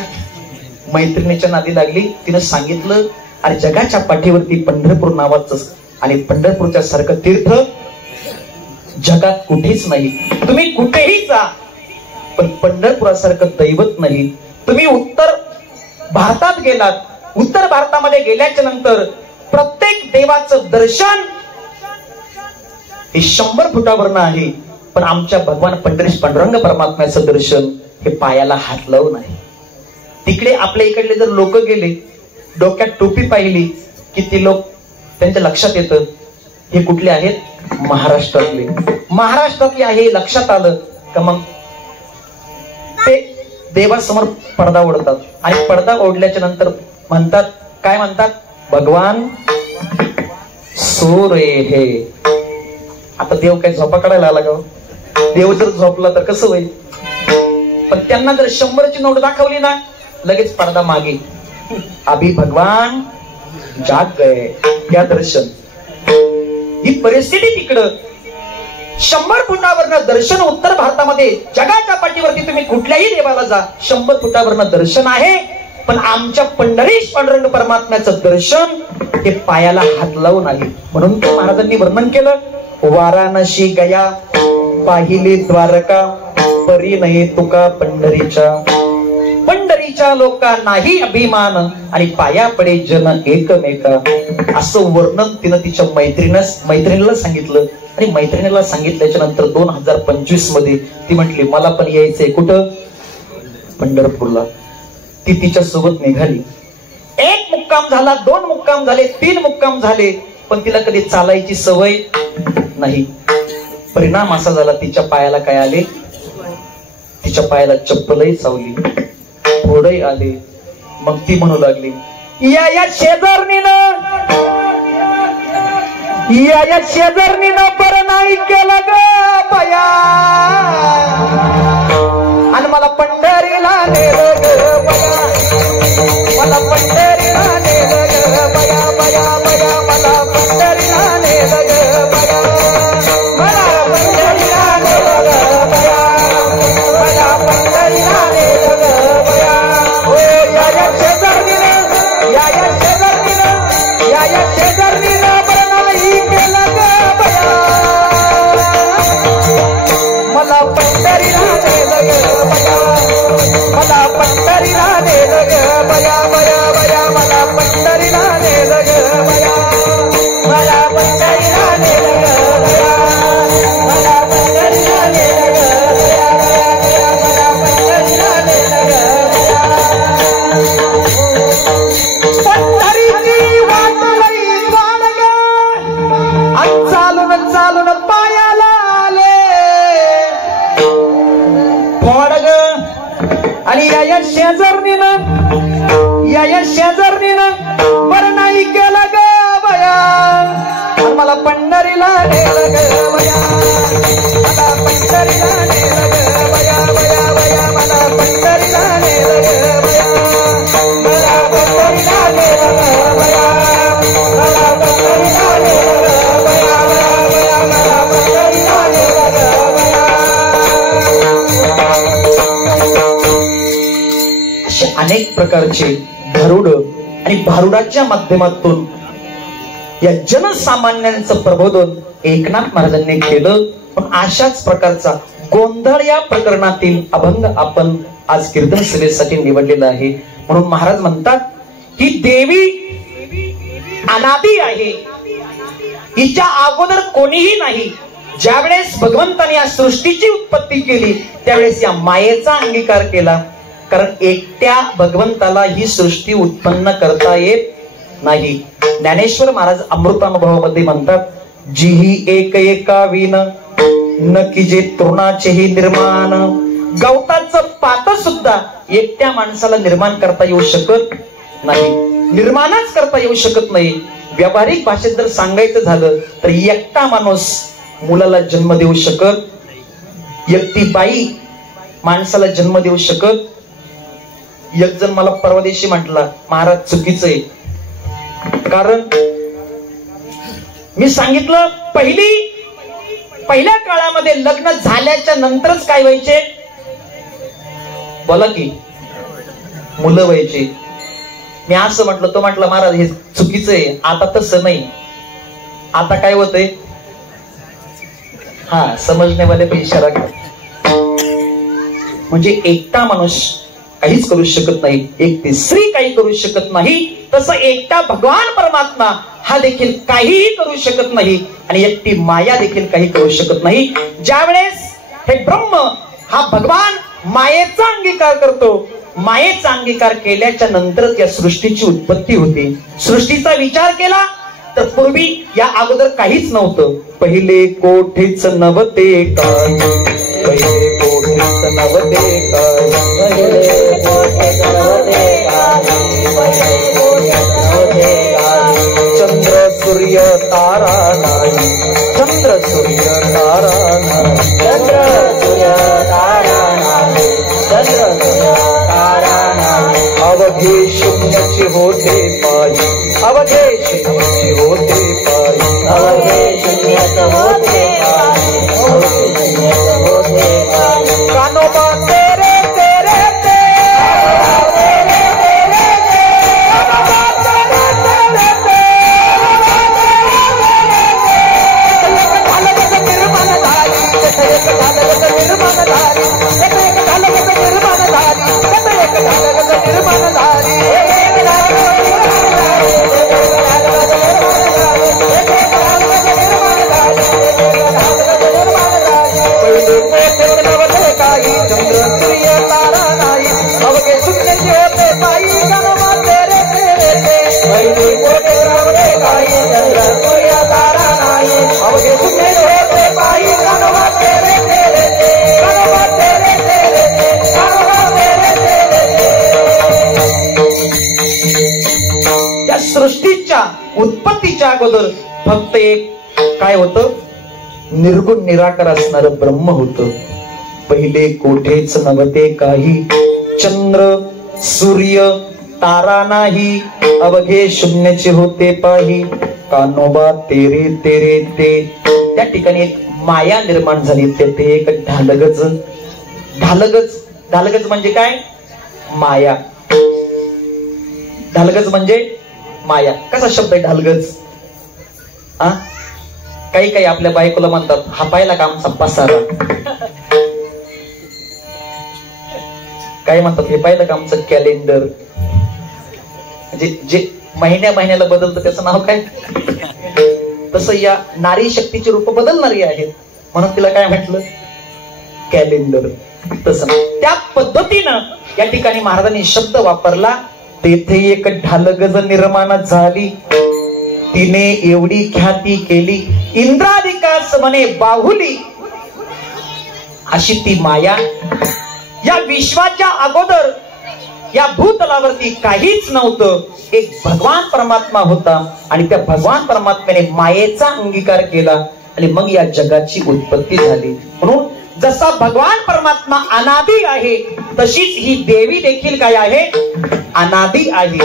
मैत्रिणीच्या नादी लागली. तिनं सांगितलं, अरे जगाच्या पाठीवरती पंढरपूर नावाचं आणि पंढरपूरच्या सारखं तीर्थ जगात कुठेच नाही. तुम्ही कुठेही जा, पण पंढरपुरासारखं दैवत नाही. तुम्ही उत्तर भारतात गेलात, उत्तर भारतामध्ये गेल्याच्या नंतर प्रत्येक देवाचं दर्शन हे 100 फुटावरनं आहे, पण आमच्या भगवान पंढरीश पांडुरंग परमात्म्याचं दर्शन हे पायाला हात लावून आहे. तिकडे आपल्या इकडले जर लोक गेले, डोक्यात टोपी पाहिली की ते लोक त्यांच्या लक्षात येतं हे कुठले आहेत? महाराष्ट्रातले. महाराष्ट्रातले आहे लक्षात आलं का मग ते देवासमोर पडदा ओढतात आणि पडदा ओढल्याच्या नंतर म्हणतात, काय म्हणतात? भगवान सो रे हे. आता देव काय झोपा काढायला आला का? देव जर झोपला तर कसं होईल? पण त्यांना जर 100ची नोट दाखवली ना, लगेच पडदा मागे. अभी भगवान जाग गए, क्या दर्शन. ही परिस्थिती तिकडं 100 फुटावरनं दर्शन. उत्तर भारतामध्ये जगाच्या पाठीवरती तुम्ही कुठल्याही देवाला जा, 100 फुटावरनं दर्शन आहे, पण आमच्या पंढरीश पांडुरंग परमात्म्याचं दर्शन हे पायाला हात लावून आहे. म्हणून तो महाराजांनी वर्णन केलं, वाराणसी गया पाहिली द्वारका, परी नाही तुका पंढरीच्या. पंढरीच्या लोका नाही अभिमान आणि पाया पडे जन एकमेका. असं वर्णन तिनं तिच्या मैत्रिणीला सांगितलं. आणि मैत्रिणीला सांगितल्याच्या नंतर 2025 मध्ये ती म्हटली, मला पण यायचंय. कुठं? पंढरपूरला. ती तिच्या सोबत निघाली. 1 मुक्काम झाला, 2 मुक्काम झाले, 3 मुक्काम झाले, पण तिला कधी चालायची सवय नाही. परिणाम असा झाला, तिच्या पायाला काय आले? तिच्या पायाला चप्पलही चावली, फोडही आले. मग ती म्हणू लागली, या शेजारणीनं बरं नाही केलं ग बया, आणि मला पंढरीला नेलं ग बया, मला पंढरीला नेलं ग बया, बया बया मला पंढरीला नेलं ग बया, मला पंढरीला नेलं ग बया, मला पंढरीला नेलं ग बया. हो या शेजारणीनं, या शेजारणीनं, या शेजारणीनं बरं नाही केलं ग बया. आणि या शेजारणीनं बरं नाही केलं ग बया, आणि मला पंढरीला नेलं ग बया, मला पंढरीला नेलं ग बया, बया बया मला पंढरीला नेलं ग बया, मला पंढरीला नेलं ग बया, मला पंढरीला नेलं ग बया, बया बया मला पंढरीला नेलं ग बया. असे अनेक प्रकारचे भारुड आणि भारुडाच्या माध्यमातून या जनसामान्यांचं प्रबोधन एकनाथ महाराजांनी केलं. पण अशाच प्रकारचा गोंधळ या प्रकरणातील अभंग आपण आज कीर्तन सेवेसाठी निवडलेला आहे. म्हणून महाराज म्हणतात की देवी अनादी आहे, हिच्या अगोदर कोणीही नाही. ज्यावेळेस भगवंताने या सृष्टीची उत्पत्ती केली त्यावेळेस या मायेचा अंगीकार केला, कारण एकट्या भगवंताला ही सृष्टी उत्पन्न करता येत नाही. ज्ञानेश्वर महाराज अमृतानुभवामध्ये म्हणतात, जीही एक एका विन न की जे तृणाचेही निर्माण. गवताचं पात सुद्धा एकट्या माणसाला निर्माण करता येऊ शकत नाही, निर्माणच करता येऊ शकत नाही. व्यावहारिक भाषेत जर सांगायचं झालं तर एकटा माणूस मुलाला जन्म देऊ शकत, एकटी बाई माणसाला जन्म देऊ शकत. एक जण मला परवा दिवशी म्हटला, महाराज चुकीचं आहे, कारण मी सांगितलं पहिल्या काळामध्ये लग्न झाल्याच्या नंतरच काय व्हायचे, बोला की मुलं व्हायचे. मी असं म्हटलं, तो म्हटलं महाराज हे चुकीचं आहे, आता तसं नाही. आता काय होतंय, हा समजणे वाले पे इशारा कर. म्हणजे एकटा माणूस काहीच करू शकत नाही, एकटी स्त्री काही करू शकत नाही, तसं एकटा भगवान परमात्मा हा देखील काहीही करू शकत नाही, आणि एकटी माया देखील काही करू शकत नाही. ज्यावेळेस हे ब्रह्म हा भगवान मायेचा अंगीकार करतो, मायेचा अंगीकार केल्याच्या नंतर त्या सृष्टीची उत्पत्ती होते. सृष्टीचा विचार केला तर पूर्वी या अगोदर काहीच नव्हतं. पहिले कोठेच नव्हते काय, पहिले कोठेच नव्हते काय, पहिले कोठेच नव्हते काय, पहिले कोठेच नव्हते काय. चंद्र सूर्य तारा नाही, चंद्र सूर्य तारा नाही, चंद्र सूर्य तारा नाही, चंद्र सूर्य तारा नाही. अवघे शून्याचे होते पायी, अवघे शून्याचे होते पायी, अवघे शून्याचे होते पायी, अवघे शून्याचे होते पायी. कानोबा तेरे तेरे ते, तेरे तेरे ते, कानोबा तेरे तेरे ते, कानोबा तेरे निर्माण झाली, एक झालं निर्माण झाली, एक झालं निर्माण झाली, एक झालं निर्माण झाली. चंद्र सूर्य तारा नाही, अवघे शून्याचे होते पायी, कानोबा तेरे तेरे ते. पहिले कोठे नव्हते काही, चंद्र सूर्य तारा नाही, अवघे शून्याचे होते पायी, कानोबा तेरे तेरे ते, कानोबा तेरे तेरे ते, कानोबा तेरे तेरे ते. त्या सृष्टीच्या उत्पत्तीच्या अगोदर फक्त एक काय होतं, निर्गुण निराकार असणारं ब्रह्म होतं. पहिले कोठेच नव्हते काही, चंद्र सूर्य तारा नाही, अवघे शून्याचे होते पाही, कानोबा तेरे तेरे ते. त्या ठिकाणी एक माया निर्माण झाली, ते एक ढालगज. ढालगज म्हणजे काय, माया. ढालगज म्हणजे माया. कसा शब्द आहे ढालगज? काही आपल्या बायकोला म्हणतात, हा पाहिला का आमचा पसारा. काय म्हणतात, हे पाहिलं का आमचं कॅलेंडर. म्हणजे जे महिन्याला बदलतं त्याचं नाव काय. तसं या नारी शक्तीची रूप बदलणारी आहेत, म्हणून तिला काय म्हटलं, कॅलेंडर. तसं त्या पद्धतीनं या ठिकाणी महाराजांनी शब्द वापरला. तेथे एक ढालगज निर्माण झाली, तिने एवढी ख्याती केली, इंद्रादिकास म्हणे बाहुली. अशी ती माया या विश्वाच्या अगोदर या भूतलावरती काहीच नव्हतं. एक भगवान परमात्मा होता आणि त्या भगवान परमात्म्याने मायेचा अंगीकार केला आणि मग या जगाची उत्पत्ती झाली. म्हणून जसा भगवान परमात्मा अनादी आहे तशीच ही देवी देखील काय आहे, अनादी आहे.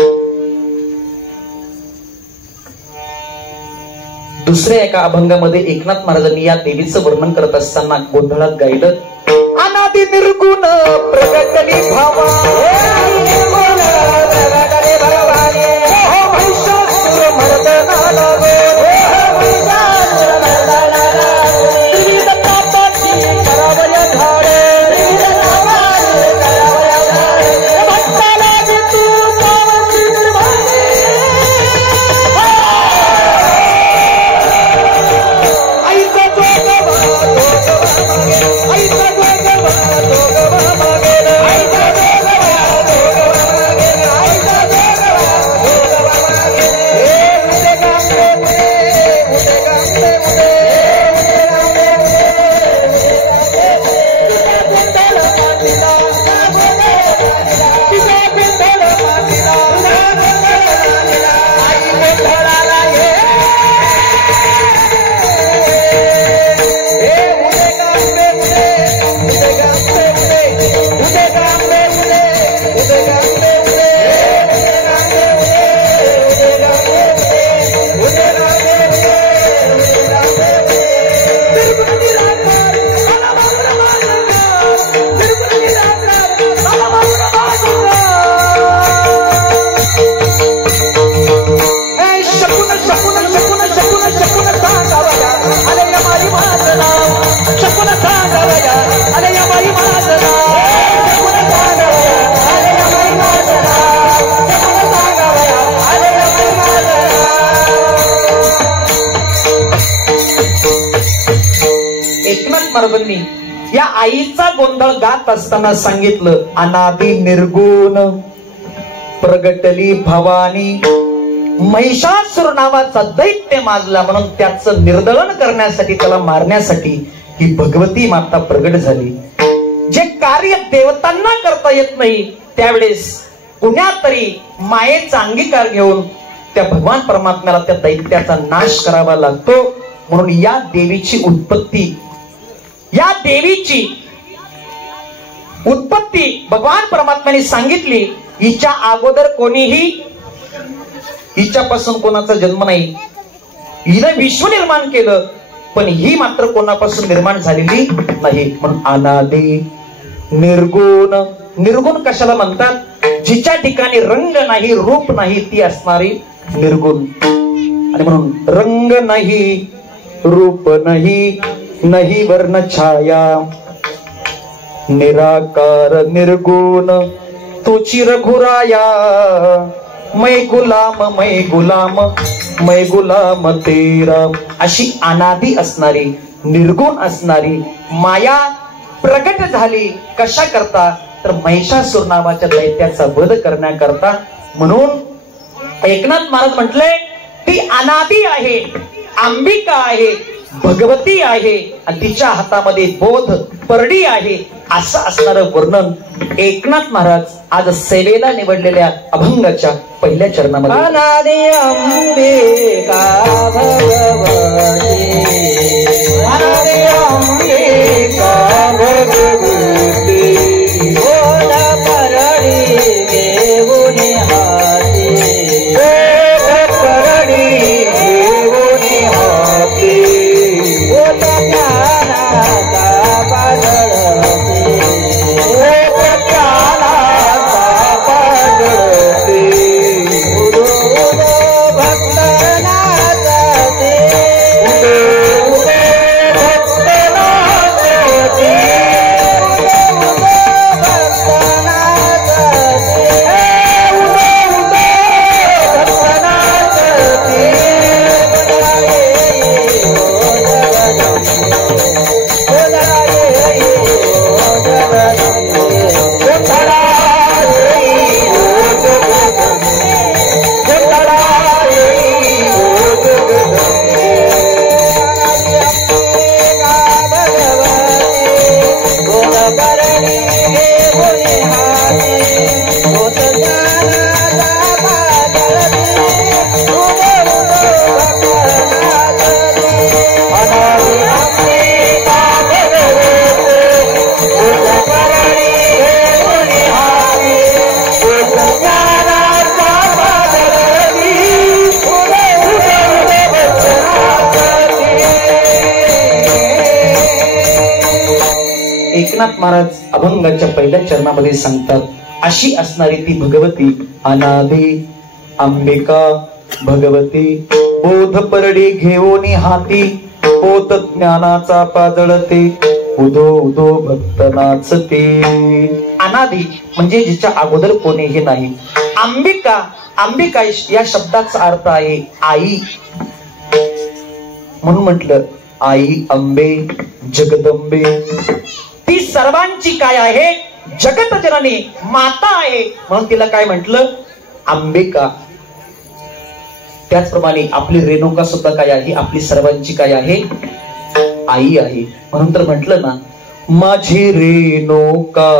दुसऱ्या एका अभंगामध्ये एकनाथ महाराजांनी या देवीचं वर्णन करत असताना गोंधळात गायलं, अनादी निर्गुण प्रगटली भावा महाराजांनी या आईचा गोंधळ गात असताना सांगितलं, अनादी निर्गुण प्रगटली भवानी. महिषासुर नावाचा दैत्य माजला म्हणून त्याचं निर्दलन करण्यासाठी, त्याला मारण्यासाठी ही भगवती माता प्रगट झाली. जे कार्य देवतांना करता येत नाही त्यावेळेस कुण्यातरी मायेचा अंगीकार घेऊन त्या भगवान परमात्म्याला त्या दैत्याचा नाश करावा लागतो. म्हणून या देवीची उत्पत्ती भगवान परमात्म्याने सांगितली. हिच्या अगोदर कोणीही, हिच्यापासून कोणाचा जन्म नाही. हिने विश्व निर्माण केलं पण ही मात्र कोणापासून निर्माण झालेली नाही. म्हणून अनादी निर्गुण. निर्गुण कशाला म्हणतात? जिच्या ठिकाणी रंग नाही, रूप नाही, ती असणारी निर्गुण. आणि म्हणून रंग नाही, रूप नाही, नाही वर्ण छाया, निराकार निर्गुण तुची रघुराया. मै गुलाम मै गुलाम मै गुलाम तेरा. अशी अनादी असणारी, निर्गुण असणारी माया प्रगट झाली. कशा करता? तर महिषासुर नावाच्या दैत्याचा वध करण्याकरता. म्हणून एकनाथ महाराज म्हटले ती अनादी आहे, अंबिका आहे, भगवती आहे आणि तिच्या हातामध्ये बोध परडी आहे. असं असणारं वर्णन एकनाथ महाराज आज सेवेला निवडलेल्या अभंगाच्या पहिल्या चरणामध्ये. अनादी अंबिका भगवती, अनादी अंबिका भगवती, बोध परडी देऊन हाती, बोध परडी देऊन हाती, बोध ज्ञानाचा पाडळती, बोध ज्ञानाचा पाडळती, उदो उदो भक्तनाचा ते, उदो उदो भक्तनाचा एकनाथ महाराज अभंगाच्या पहिल्या चरणामध्ये सांगतात, अशी असणारी ती भगवती अनादी अंबिका भगवती, बोध परडी घेऊन हाती, पोत ज्ञानाचा पाजळते, उदो उदो भक्त नाचते. अनादी म्हणजे जिच्या अगोदर कोणीही नाही. अंबिका, अंबिका या शब्दाचा अर्थ आहे आई. म्हणून म्हटलं आई अंबे जगदंबे. ती सर्वांची काय आहे, जगत जननी माता आहे, म्हणून तिला काय म्हटलं, अंबिका. त्याचप्रमाणे आपली रेणुका सुद्धा काय आहे, आपली सर्वांची काय आहे, आई आहे. म्हणून तर म्हटलं ना, माझी रेणुका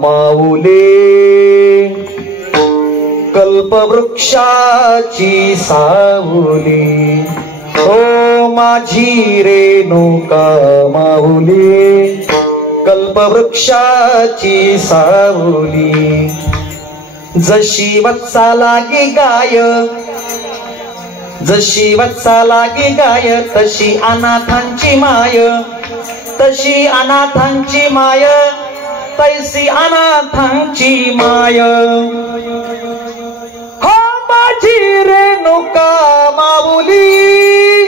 माऊले कल्पवृक्षाची सावली, ओ माझी रेणुका माऊली कल्पवृक्षाची सावली. जशी वत्सा लागी गाय, जशी वत्सा लागी गाय, तशी अनाथांची माय, तशी अनाथांची माय, तैसी अनाथांची माय. हो माझी रेणुका माऊली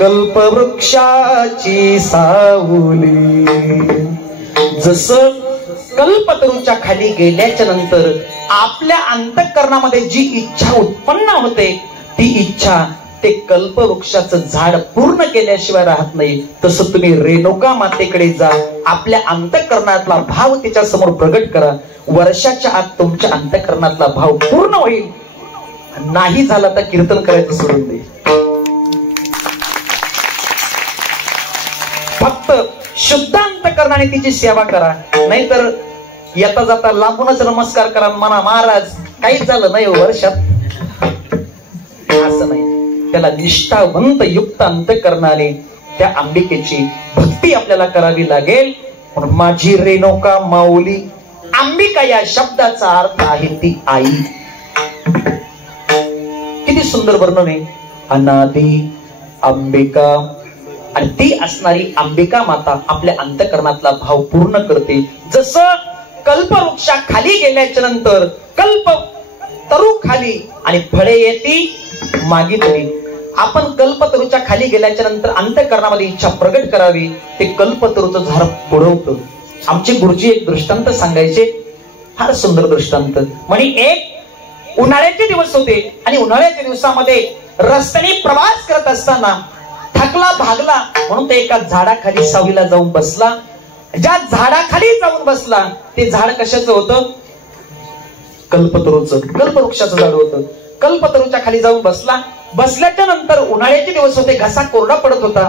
कल्पवृक्षाची सावली. जसं कल्पतरूच्या खाली गेल्याच्या नंतर आपल्या अंतःकरणामध्ये जी इच्छा उत्पन्न होते, ती इच्छा ते कल्पवृक्षाचं झाड पूर्ण केल्याशिवाय राहत नाही. तसं तुम्ही रेणुका मातेकडे जा, आपल्या अंतःकरणातला भाव तिच्या समोर प्रगट करा. वर्षाच्या आत तुमच्या अंतःकरणातला भाव पूर्ण होईल. नाही झाला तर कीर्तन करायचं सोडून दे. फक्त शुद्ध अंतःकरणाने तिची सेवा करा. नाहीतर येता जाता लांबूनच नमस्कार करा, म्हणा महाराज काहीच झालं नाही वर्षात, असं नाही. त्याला निष्ठावंत युक्त अंतःकरणाने त्या अंबिकेची भक्ती आपल्याला करावी लागेल. म्हणून माझी रेणुका माऊली, अंबिका या शब्दाचा अर्थ आहे ती आई. किती सुंदर वर्णन आहे. अनादी अंबिका, आणि ती असणारी अंबिका माता आपल्या अंतःकरणातला भाव पूर्ण करते. जसं कल्पवृक्षा खाली गेल्याच्या नंतर कल्प तरु खाली आणि फळे येती मागितली. आपण कल्पतरूच्या खाली गेल्याच्या नंतर अंतःकरणामध्ये इच्छा प्रगट करावी, ते कल्पतरूचं झाड पुढवतं. आमचे गुरुजी एक दृष्टांत सांगायचे, फार सुंदर दृष्टांत. म्हणे एक उन्हाळ्याचे दिवस होते आणि उन्हाळ्याच्या दिवसामध्ये रस्त्याने प्रवास करत असताना थकला भागला म्हणून ते एका झाडाखाली सावलीला जाऊन बसला. ज्या झाडाखाली जाऊन बसला ते झाड कशाचं होतं, कल्पतरूचं, कल्पवृक्षाचं झाड होतं. कल्पतरूच्या खाली जाऊन बसला. बसल्याच्या नंतर उन्हाळ्याचे दिवस होते, घसा कोरडा पडत होता.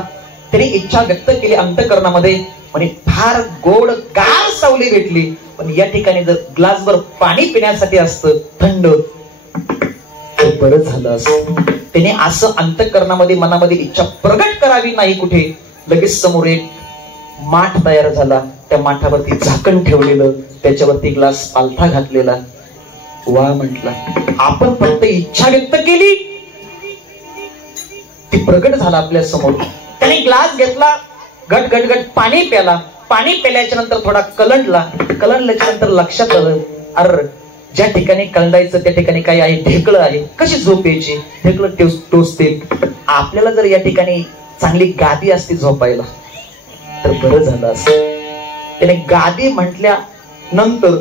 त्याने इच्छा व्यक्त केली अंतःकरणामध्ये, म्हणजे फार गोड गार सावली भेटली, पण या ठिकाणी जर ग्लासभर पाणी पिण्यासाठी असतं थंड तर बरं झालं असतं. त्याने असं अंतःकरणामध्ये मनामध्ये इच्छा प्रगट करावी नाही कुठे. लगेच समोर एक माठ तयार झाला, त्या माठावरती झाकण ठेवलेलं, त्याच्यावरती ग्लास पालथा घातलेला. वा म्हटला, आपण फक्त इच्छा व्यक्त केली, ती प्रगट झाला आपल्या समोर. त्याने ग्लास घेतला, गट गट गट पाणी प्याला. पाणी प्याल्याच्या नंतर थोडा कलंडला. कलंडल्याच्या नंतर लक्षात आलं, अर ज्या ठिकाणी कलंडायचं त्या ठिकाणी काय आहे, ढेकळं आहे. कशी झोप यायची, ढेकळं टोचते. आपल्याला जर या ठिकाणी चांगली गादी असती झोपायला तर बरं झालं असं. त्याने गादी म्हटल्या नंतर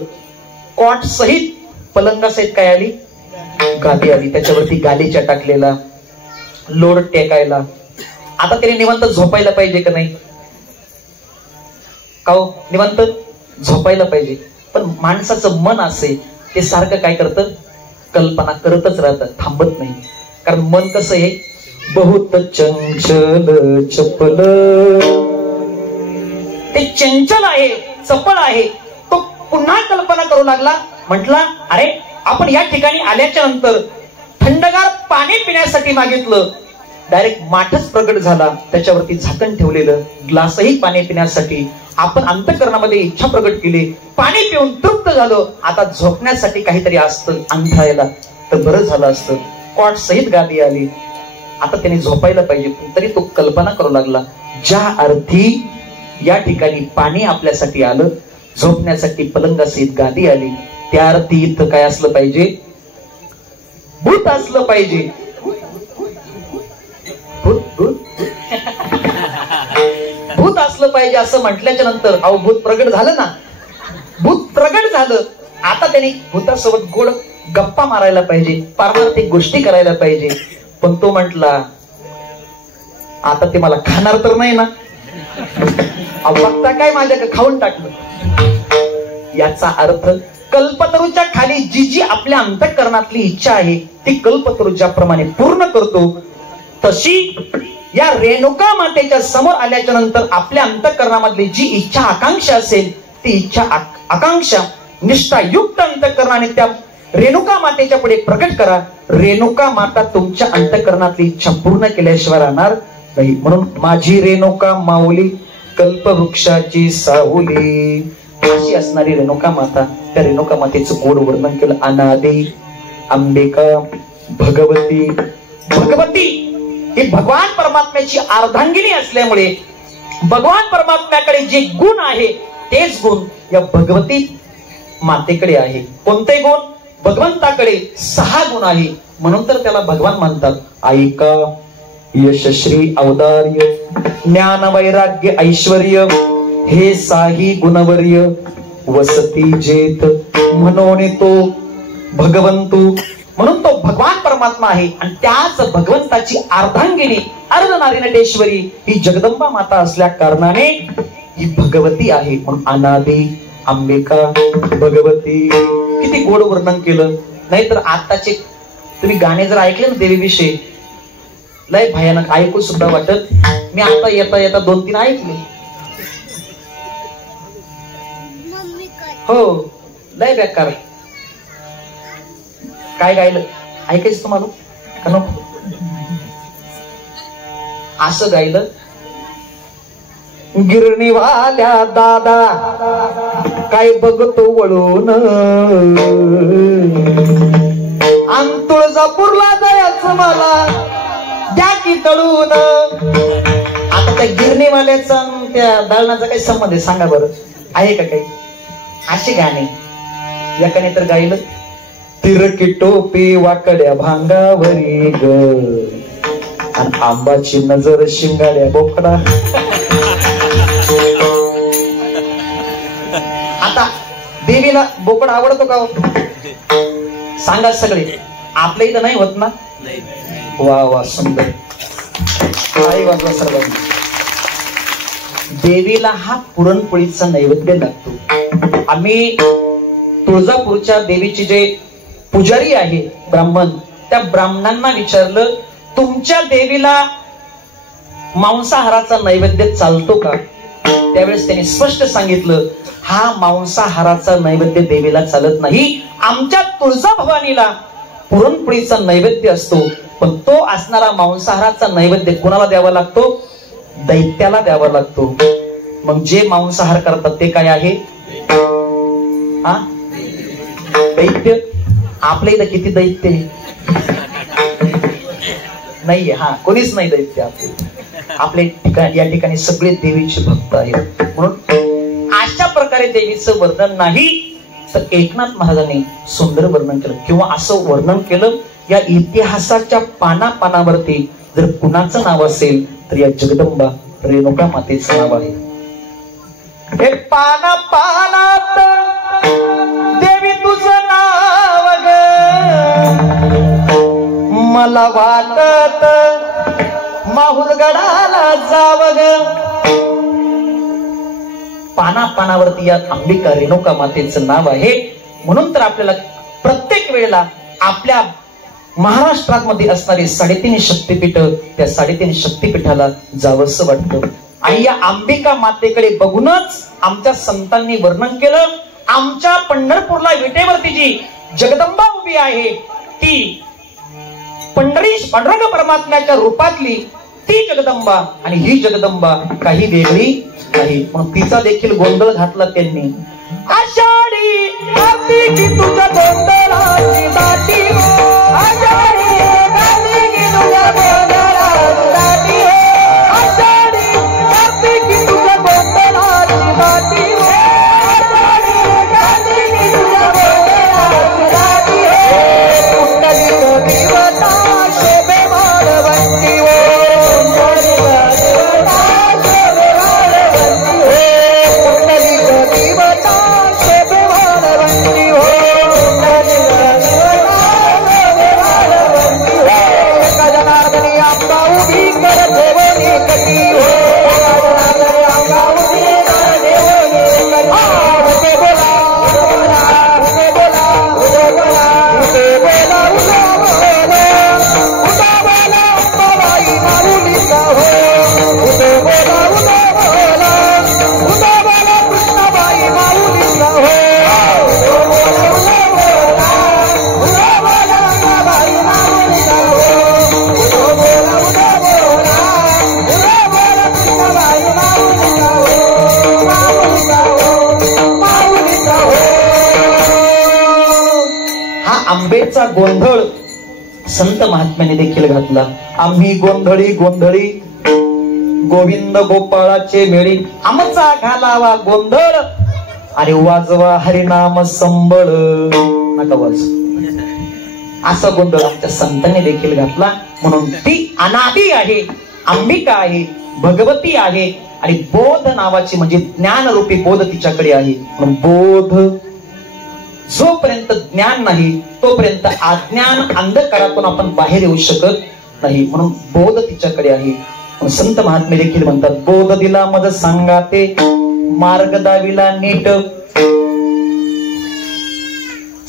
कॉट सहित पलंगासहित काय आली, गादी आली. त्याच्यावरती गालीच्या टाकलेला, लोड टेकायला. आता त्याने निवांत झोपायला पाहिजे का नाही, का हो, निवांत झोपायला पाहिजे. पण माणसाचं मन असे, ते सारखं काय करतं, कल्पना करतच राहतं, थांबत नाही. कारण मन कसं आहे, बहुत चंचल चपल, ते चंचल आहे, चपळ आहे. तो पुन्हा कल्पना करू लागला. म्हटला, अरे आपण या ठिकाणी आल्याच्या नंतर थंडगार पाणी पिण्यासाठी मागितलं, डायरेक्ट माठच प्रगट झाला, त्याच्यावरती झाकण ठेवलेलं, ग्लासही पाणी पिण्यासाठी. आपण अंतःकरणामध्ये इच्छा प्रगट केली, पाणी पिऊन तृप्त झालो. आता झोपण्यासाठी काहीतरी असतं अंधायला तर बरं झालं असतं. कॉट सहित गादी आली. आता त्याने झोपायला पाहिजे, तरी तो कल्पना करू लागला, ज्या अर्थी या ठिकाणी पाणी आपल्यासाठी आलं, झोपण्यासाठी पलंगासहित गादी आली. त्या अर्थी इथं काय असलं पाहिजे? भूत असलं पाहिजे. भूत असलं पाहिजे असं म्हटल्याच्या नंतर अहो भूत प्रगट झालं ना. भूत प्रगट झालं, आता त्यांनी भूतासोबत गोड गप्पा मारायला पाहिजे, पारमार्थिक गोष्टी करायला पाहिजे. पण तो म्हटला आता ते मला खाणार तर नाही ना. बघता काय माझ्याकडे खाऊन टाकलं. याचा अर्थ कल्पतरूच्या खाली जी जी आपल्या अंतःकरणातली इच्छा आहे ती कल्पतरू ज्याप्रमाणे पूर्ण करतो, तशी या रेणुका मातेच्या समोर आल्याच्या नंतर आपल्या अंतःकरणामधली जी इच्छा आकांक्षा असेल ती इच्छा आकांक्षा निष्ठायुक्त अंतःकरणाने त्या रेणुका मातेच्या पुढे प्रकट करा. रेणुका माता तुमच्या अंतःकरणातली इच्छा पूर्ण केल्याशिवाय राहणार नाही. म्हणून माझी रेणुका माऊली कल्पवृक्षाची सावली अशी असणारी रेणुका माता. त्या रेणुका मातेचं गोड वर्णन केलं. अनादी अंबिका भगवती. भगवती ही भगवान परमात्म्याची अर्धांगिनी असल्यामुळे भगवान परमात्म्याकडे जे गुण आहे तेच गुण या भगवती मातेकडे आहे. कोणते गुण? भगवंताकडे 6 गुण आहे, म्हणून तर त्याला भगवान म्हणतात. ऐका यशश्री औदार्य ज्ञान वैराग्य ऐश्वर्य हे 6 गुणवर्य वसती जेत म्हणून तो भगवंतू. म्हणून तो भगवान परमात्मा आहे आणि त्याच भगवंताची अर्धांगिनी अर्धनारीनटेश्वरी ही जगदंबा माता असल्या कारणाने ही भगवती आहे. म्हणून अनादी अंबिका भगवती. किती गोड वर्णन केलं. नाहीतर आताचे तुम्ही गाणे जर ऐकले ना देवीविषयी लय भयानक, ऐकू सुद्धा वाटत. मी आता येता येता 2-3 ऐकले. हो लय बेकार. काय गायलं ऐकायचं तुम्हाला का नको? असं गायलं. गिरणीवाल्या दादा काय बघतो वळून, आणि तुळजापूरला जायचं मला द्या की तळून. आता त्या गिरणीवाल्याचा त्या दळणाचा काही संबंध आहे सांगा बरं? आहे का काही? असे गाणे एकाने तर गायलं. तिरकी टोपी वाकड्या भांगावरी ग, आणि आंबाची नजर शिंगाड्या बोकडा. आता देवीला बोकड आवडतो का? सांगा सगळे. आपल्या इथं नाही होत ना? वा वा सुंदर. आई वाजवा सर्वांनी. देवीला हा पुरणपोळीचा नैवेद्य लागतो. आम्ही तुळजापूरच्या देवीचे जे पुजारी आहे ब्राह्मण, त्या ब्राह्मणांना विचारलं तुमच्या देवीला मांसाहाराचा नैवेद्य चालतो का? त्यावेळेस त्यांनी स्पष्ट सांगितलं हा मांसाहाराचा नैवेद्य देवीला चालत नाही. आमच्या तुळजाभवानीला पुरणपोळीचा नैवेद्य असतो, पण तो असणारा मांसाहाराचा नैवेद्य कोणाला द्यावा लागतो? दैत्याला द्यावा लागतो. मग जे मांसाहार करतात ते काय आहे? हा दैत्य. आपल्या इथं किती दैत्य नाहीये? हा कोणीच नाही दैत्य आपल्या या ठिकाणी सगळे देवीचे भक्त आहेत. म्हणून अशा प्रकारे देवीचं वर्णन नाही तर एकनाथ महाराजांनी सुंदर वर्णन केलं. किंवा असं वर्णन केलं या इतिहासाच्या पानापानावरती जर कुणाचं नाव असेल तर या जगदंबा रेणुका मातेचं नाव आहे. हे पाना पानात देवी तुझं नाव ग, मला वाटत माहुरगडाला जाव ग. पाना पानावरती या अंबिका रेणुका मातेचं नाव आहे. म्हणून तर आपल्याला प्रत्येक वेळेला आपल्या महाराष्ट्रात मध्ये असणारी 3.5 शक्तिपीठ, त्या 3.5 शक्तिपीठाला जावंसं वाटतं. आणि या अंबिका मातेकडे बघूनच आमच्या संतांनी वर्णन केलं. आमच्या पंढरपूरला विटेवरती जी जगदंबा उभी आहे ती पांडुरंग परमात्म्याच्या रूपातली ती जगदंबा, आणि ही जगदंबा काही वेगळी नाही. म्हणून तिचा देखील गोंधळ घातला त्यांनी. आषाढी कार्तिकी तुझ्या गोंधळाची दाटी, आषाढी कार्तिकी तुझ्या गोंधळाची दाटी, आषाढी कार्तिकी तुझ्या गोंधळाची राती हो कुंडलिक देवता शोभे माळवंती हो कुंडलिक देवता शोभे माळवंती हो जनार्दनी आंबा उभी कर ठेवणी कटी हो आंबेचा गोंधळ संत महात्म्याने देखील घातला. आम्ही गोंधळी गोंधळी गोविंद गोपाळाचे मेळी आमचा घालावा गोंधळ अरे वाजवा हरिनाम संबळ नका वाज असा गोंधळ आमच्या संतांनी देखील घातला. म्हणून ती अनादी आहे, अंबिका आहे, भगवती आहे आणि बोध नावाची म्हणजे ज्ञानरूपी बोध तिच्याकडे आहे. म्हणून बोध जोपर्यंत ज्ञान नाही तोपर्यंत अज्ञान अंधकारातून आपण बाहेर येऊ शकत नाही. म्हणून बोध तिच्याकडे आहे. संत महात्मे देखील म्हणतात बोध दिला मज सांगाते मार्ग दाविला नीट.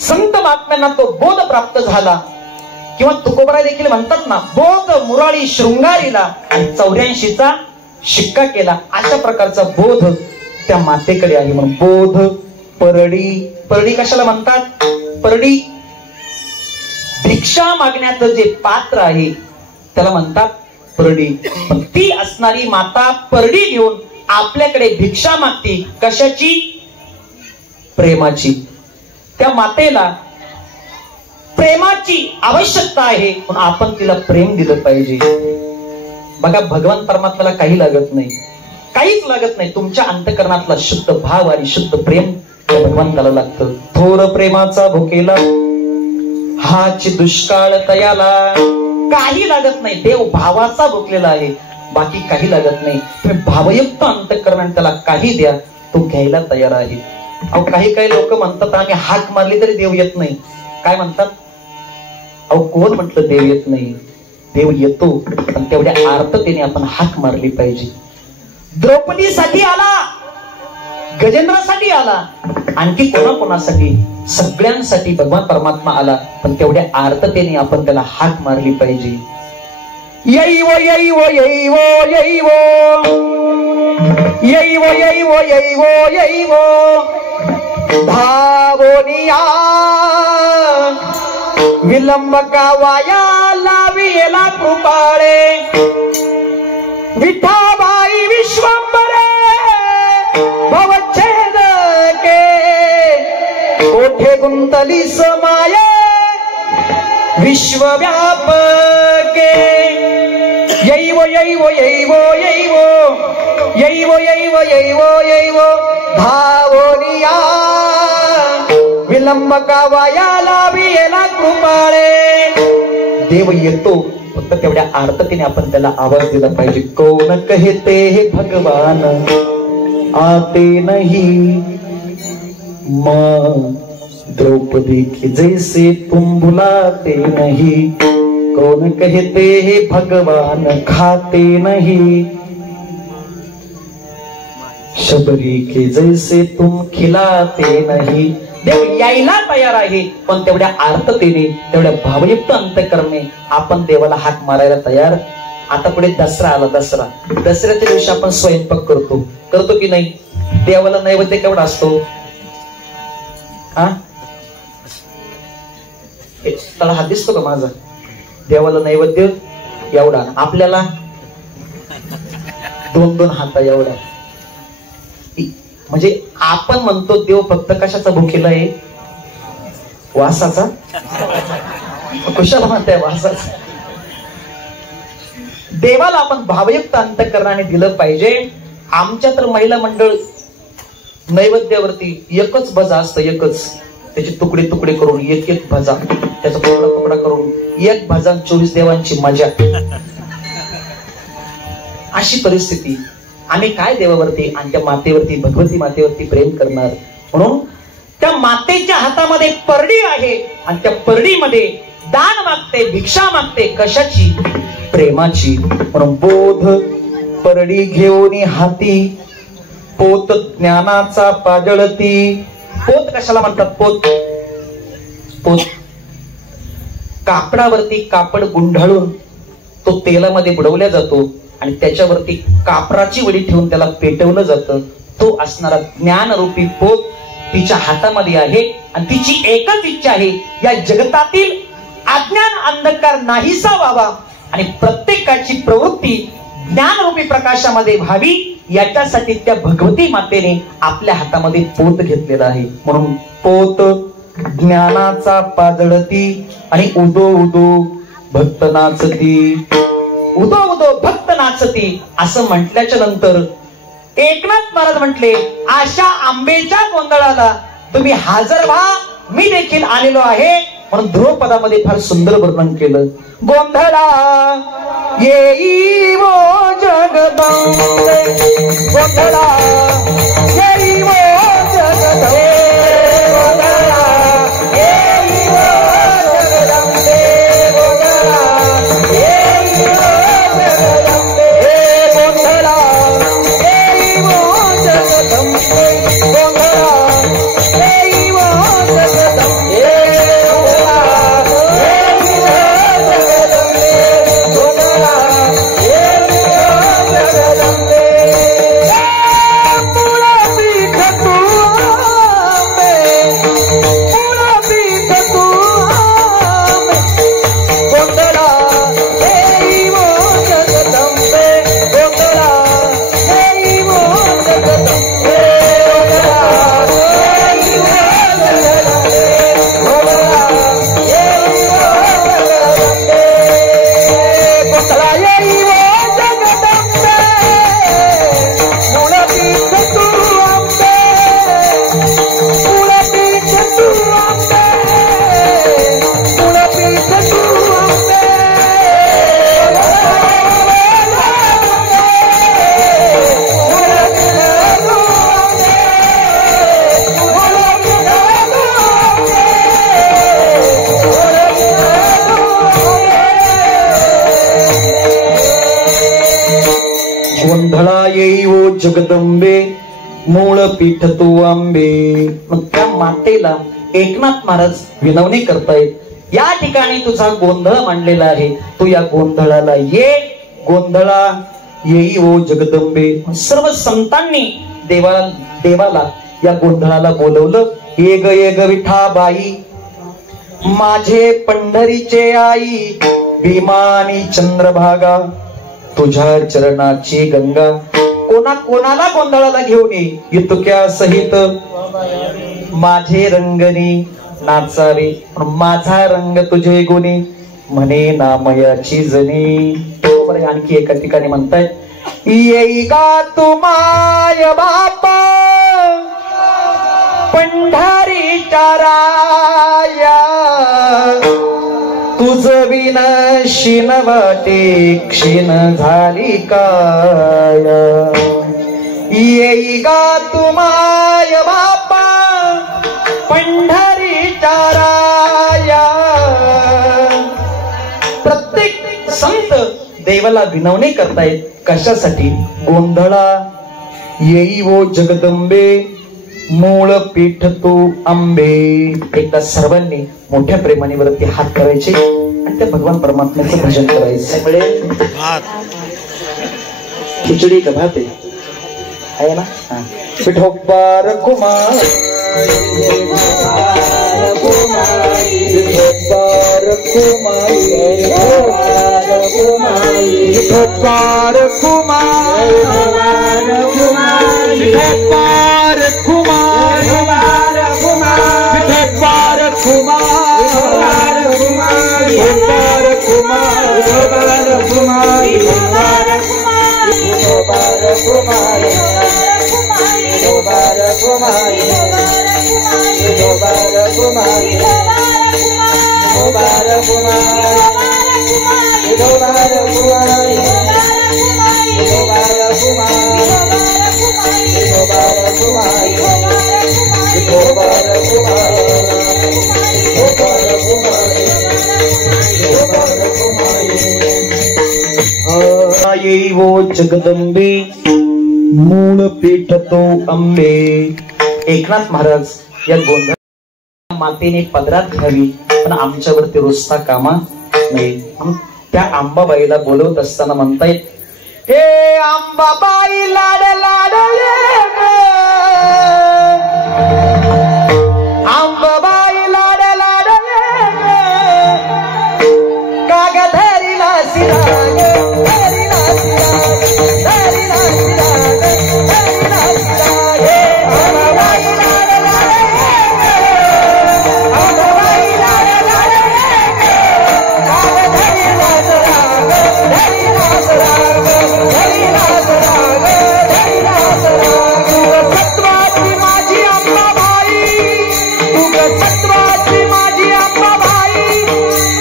संत महात्म्यांना तो बोध प्राप्त झाला किंवा तुकोबराय देखील म्हणतात ना बोध मुराळी शृंगारीला आणि 84चा शिक्का केला. अशा प्रकारचा बोध त्या मातेकडे आहे. म्हणून बोध परडी. परडी कशाला म्हणतात? परडी भिक्षा मागण्याचं जे पात्र आहे त्याला म्हणतात परडी. पण ती असणारी माता परडी घेऊन आपल्याकडे भिक्षा मागते. कशाची? प्रेमाची. त्या मातेला प्रेमाची आवश्यकता आहे पण आपण तिला प्रेम दिलं पाहिजे. बघा भगवान परमात्म्याला काही लागत नाही, काहीच लागत नाही. तुमच्या अंतःकरणातला शुद्ध भाव आणि शुद्ध प्रेम भगवंताला लागतं. थोर प्रेमाचा भुकेला हाची दुष्काळ तयाला काही लागत नाही. देव भावाचा भुकलेला आहे, बाकी काही लागत नाही. तुम्ही भावयुक्त अंतःकरण त्याला काही द्या, तो घ्यायला तयार आहे. अहो काही काही लोक म्हणतात आम्ही हाक मारली तरी देव येत नाही. काय म्हणतात? अहो कोण म्हटलं देव येत नाही? देव येतो पण तेवढ्या आर्ततेने आपण हाक मारली पाहिजे. द्रौपदीसाठी आला, गजेंद्रासाठी आला, आणखी कोणाकोणासाठी? सगळ्यांसाठी भगवान परमात्मा आला पण तेवढ्या आर्ततेने आपण त्याला हाक मारली पाहिजे. यैव यैव यैव यैव यैव यैव यैव यैव धावोनिया विलंब का वाया लाविला कृपाळे विठाबाई विश्वंभरे भवच्छेद के कोठे गुंतली समाये विश्वव्यापके यैव यैव यैव यैव यैव यैव यैव यैव धावोनिया विलंब का वाया लाविला कृपाळे. देव येतो फक्त तेवढ्या आर्ततेने आपण त्याला आवाज दिला पाहिजे. कोण कहते हे भगवान आते नहीं मां द्रौपदी की जैसे तुम बुलाते नहीं. कौन कहते हे भगवान खाते नहीं शबरी के जैसे तुम खिलाते नहीं. देव यायला तयार आहे पण तेवढ्या आर्ततेने तेवढ्या भावयुक्त अंतःकरणाने आपण देवाला हाक मारायला तयार. आता पुढे दसरा आला. दसऱ्याच्या दिवशी आपण स्वयंपाक करतो की नाही? देवाला नैवेद्य केवढा असतो? हा त्याला हात दिसतो का माझा? देवाला नैवेद्य एवढा, आपल्याला 2-2 हात एवढा. म्हणजे आपण म्हणतो देव फक्त कशाचा भुकेला आहे? वासाचा. कुशाला म्हणताय वासाचा. देवाला आपण भावयुक्त अंतःकरणाने दिलं पाहिजे. आमच्या तर महिला मंडळ नैवेद्यावरती एकच भजा असतं, एकच. त्याचे तुकडे तुकडे करून एक एक भजा, त्याचा तुकडा तुकडा करून एक भजा, 24 देवांची मजा. अशी परिस्थिती. आम्ही काय देवावरती आणि त्या मातेवरती, भगवती मातेवरती प्रेम करणार. म्हणून त्या मातेच्या हातामध्ये परडी आहे आणि त्या परडीमध्ये दान मागते, भिक्षा मागते. कशाची? प्रेमाची. म्हणून बोध परडी घेऊन हाती, पोत ज्ञानाचा पाजळती. पोत कशाला म्हणतात? पोत पोत कापडावरती कापड गुंढाळून तो तेलामध्ये बुडवल्या जातो आणि त्याच्यावरती कापराची वडी ठेवून त्याला पेटवलं जातं. तो असणारा ज्ञानरूपी पोत तिच्या हातामध्ये आहे आणि तिची एकच इच्छा आहे, या जगतातील अज्ञान अंधकार नाहीसा व्हावा आणि प्रत्येकाची प्रवृत्ती ज्ञानरूपी प्रकाशामध्ये व्हावी. याच्यासाठी त्या भगवती मातेने आपल्या हातामध्ये पोत घेतलेला आहे. म्हणून पोत ज्ञानाचा पाजळती आणि उदो उदो भक्त नाचती. उदो उदो भक्त नाचती असं म्हटल्याच्या नंतर एकनाथ महाराज म्हटले, अशा आंबेच्या गोंधळाला तुम्ही हजर व्हा, मी देखील आलेलो आहे. म्हणून ध्रुवपदामध्ये फार सुंदर वर्णन केलं. गोंधळा येई वो जगदंबे, गोंधळा येई वो जगदंबे, गोंधळा येई वो जगदंबे, गोंधळा येई वो जगदंबे, गोंधळा येई वो जगदंबे, गोंधळा येई वो जगदंबे. गोंधळा येई वो जगदंबे, मूळ पीठ तू आंबे. मग त्या मातेला एकनाथ महाराज विनवणी करतायत, या ठिकाणी तुझा गोंधळ मांडलेला आहे, तू या गोंधळाला ये. गोंधळा येई वो जगदंबे. सर्व संतांनी देवाला या गोंधळाला बोलवलं. ये ग विठाबाई, माझे पंढरीचे आई, भीमानी चंद्रभागा, तुझ्या चरणाची गंगा. कोणाला गोंधळाला घेऊन ये तुक्या सहित, माझे रंगनी नाचावे, माझा रंग तुझे गुणी, म्हणे नामयाची जनी. बरं, आणखी एका ठिकाणी म्हणताय, येई का तुमाय बापा पंढरीच्या राया, तुझ विन शिन वाटे क्षीण झाली काया. येई गा तुमाय बापा पंढरीच्या राया. प्रत्येक संत देवाला विनवणी करतायत. कशासाठी? गोंधळा येई वो जगदंबे, मूळ पीठ तू आंबे. एकदा सर्वांनी मोठ्या प्रेमाने वरती हात करायचे आणि त्या भगवान परमात्म्याचं भजन करायचं. खिचडी का भात आहे ना? विठोबार कुमार, विठोबार कुमारी, विठोबार कुमारी, विठोबार कुमार, विठोबार कुमार, विठोबार कुमार, विठोबार कुमार, विठोबार कुमार. वो जगदंबे मूळ पीठ तो अंबे. एकनाथ महाराज या गोंधळ मातेने पदरात घ्यावी पण आमच्यावरती रुसता कामा नाही. त्या अंबाबाईला बोलवत असताना म्हणतायत, हे अंबाबाई लाड लाड ये ग, अंबाबाई लाड लाड ये ग, काग धरीला सिराग, धरीला सिराग, धरीला सिराग, धरीला सिराग. हे अंबाबाई लाड लाड ये ग, अंबाबाई लाड लाड ये ग, काग धरीला सिराग, धरीला सिराग, धरीला सिराग, धरीला सिराग. सत्वाची माझी अंबाबाई, तुग सत्वाची माझी अंबाबाई,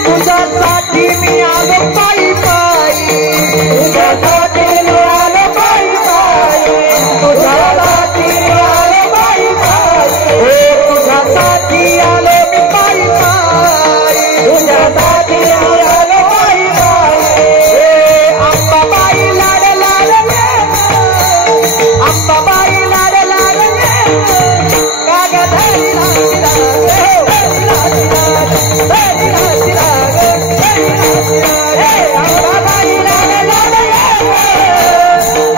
तुझ्यासाठी मी आलो पायी पायी, तुझ्यासाठी मी आलो पायी पायी, तुझ्यासाठी मी आलो पायी पायी, तुझ्यासाठी आलो मी पायी पायी, तुझ्यासाठी मी आलो पायी पायी. अंबाबाई लाड लाड ये, अंबाबाई लाड लाड ये, काग धरीला सिराग, धरीला सिराग, धरीला सिराग, धरीला सिराग. हे अंबाबाई लाड लाड ये,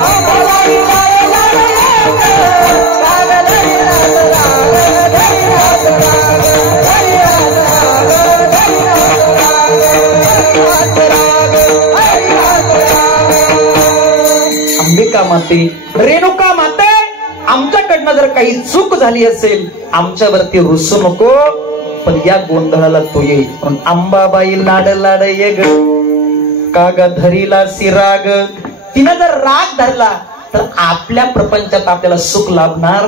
अंबाबाई लाड लाड ये, काग धरीला सिराग, धरीला सिराग, धरीला सिराग, धरीला सिराग, धरीला सिराग. अंबिका माते, रेणुका माते, आमच्याकडनं जर काही चूक झाली असेल आमच्यावरती रुसू नको, पण या गोंधळाला तू ये. पण अंबाबाई लाड लाड ये ग, काग धरीला सिराग. तिनं जर राग धरला तर आपल्या प्रपंचात आपल्याला सुख लाभणार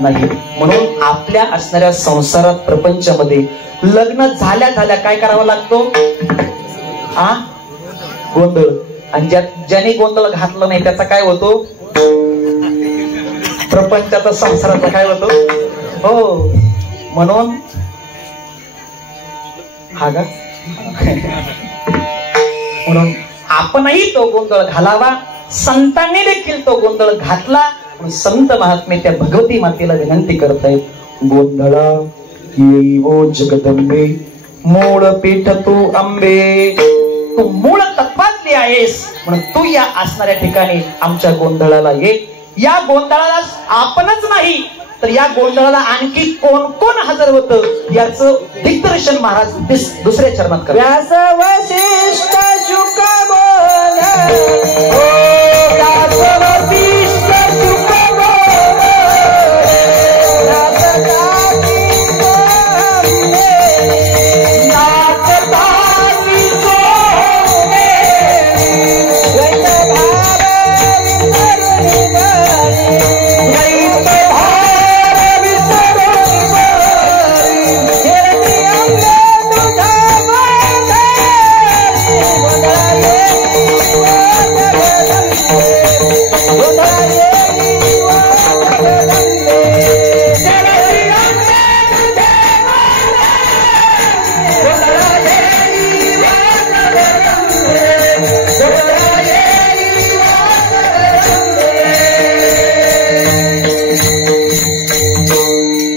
नाही. म्हणून आपल्या असणाऱ्या संसारात प्रपंचामध्ये लग्न झाल्या झाल्या काय करावं लागतो? गोंधळ. आणि ज्याने गोंधळ घातला नाही त्याचा काय होतो? प्रपंचाचा संसाराचा काय होतो? हो. म्हणून हा गा म्हणून आपणही तो गोंधळ घालावा. संतांनी देखील तो गोंधळ घातला. संत महात्मे त्या भगवती मातेला विनंती करतायत, गोंधळा येई वो जगदंबे, मूळ पीठ तू अंबे. तू मूळ तत्वातली आहेस म्हणून तू या असणाऱ्या ठिकाणी आमच्या गोंधळाला ये. या गोंधळाला आपणच नाही तर या गोंधळाला आणखी कोण कोण हजर होतं याचं दिग्दर्शन महाराज दुसऱ्या चरणात करतात. व्यास वशिष्ठ शुक बोल, व्यास वशिष्ठ शुक बोल, व्यास दाती सोमे, नाथ दाती सोमे, द्वैत भाव विसरून बरी, द्वैत भाव विसरून बरी, हेरती अंग तुझा बंधारी, गोंधळा येई वो जगदंबे, गोंधळा येई वो जगदंबे, हेरती अंग तुझा बंधारी, गोंधळा येई वो जगदंबे, गोंधळा येई वो जगदंबे.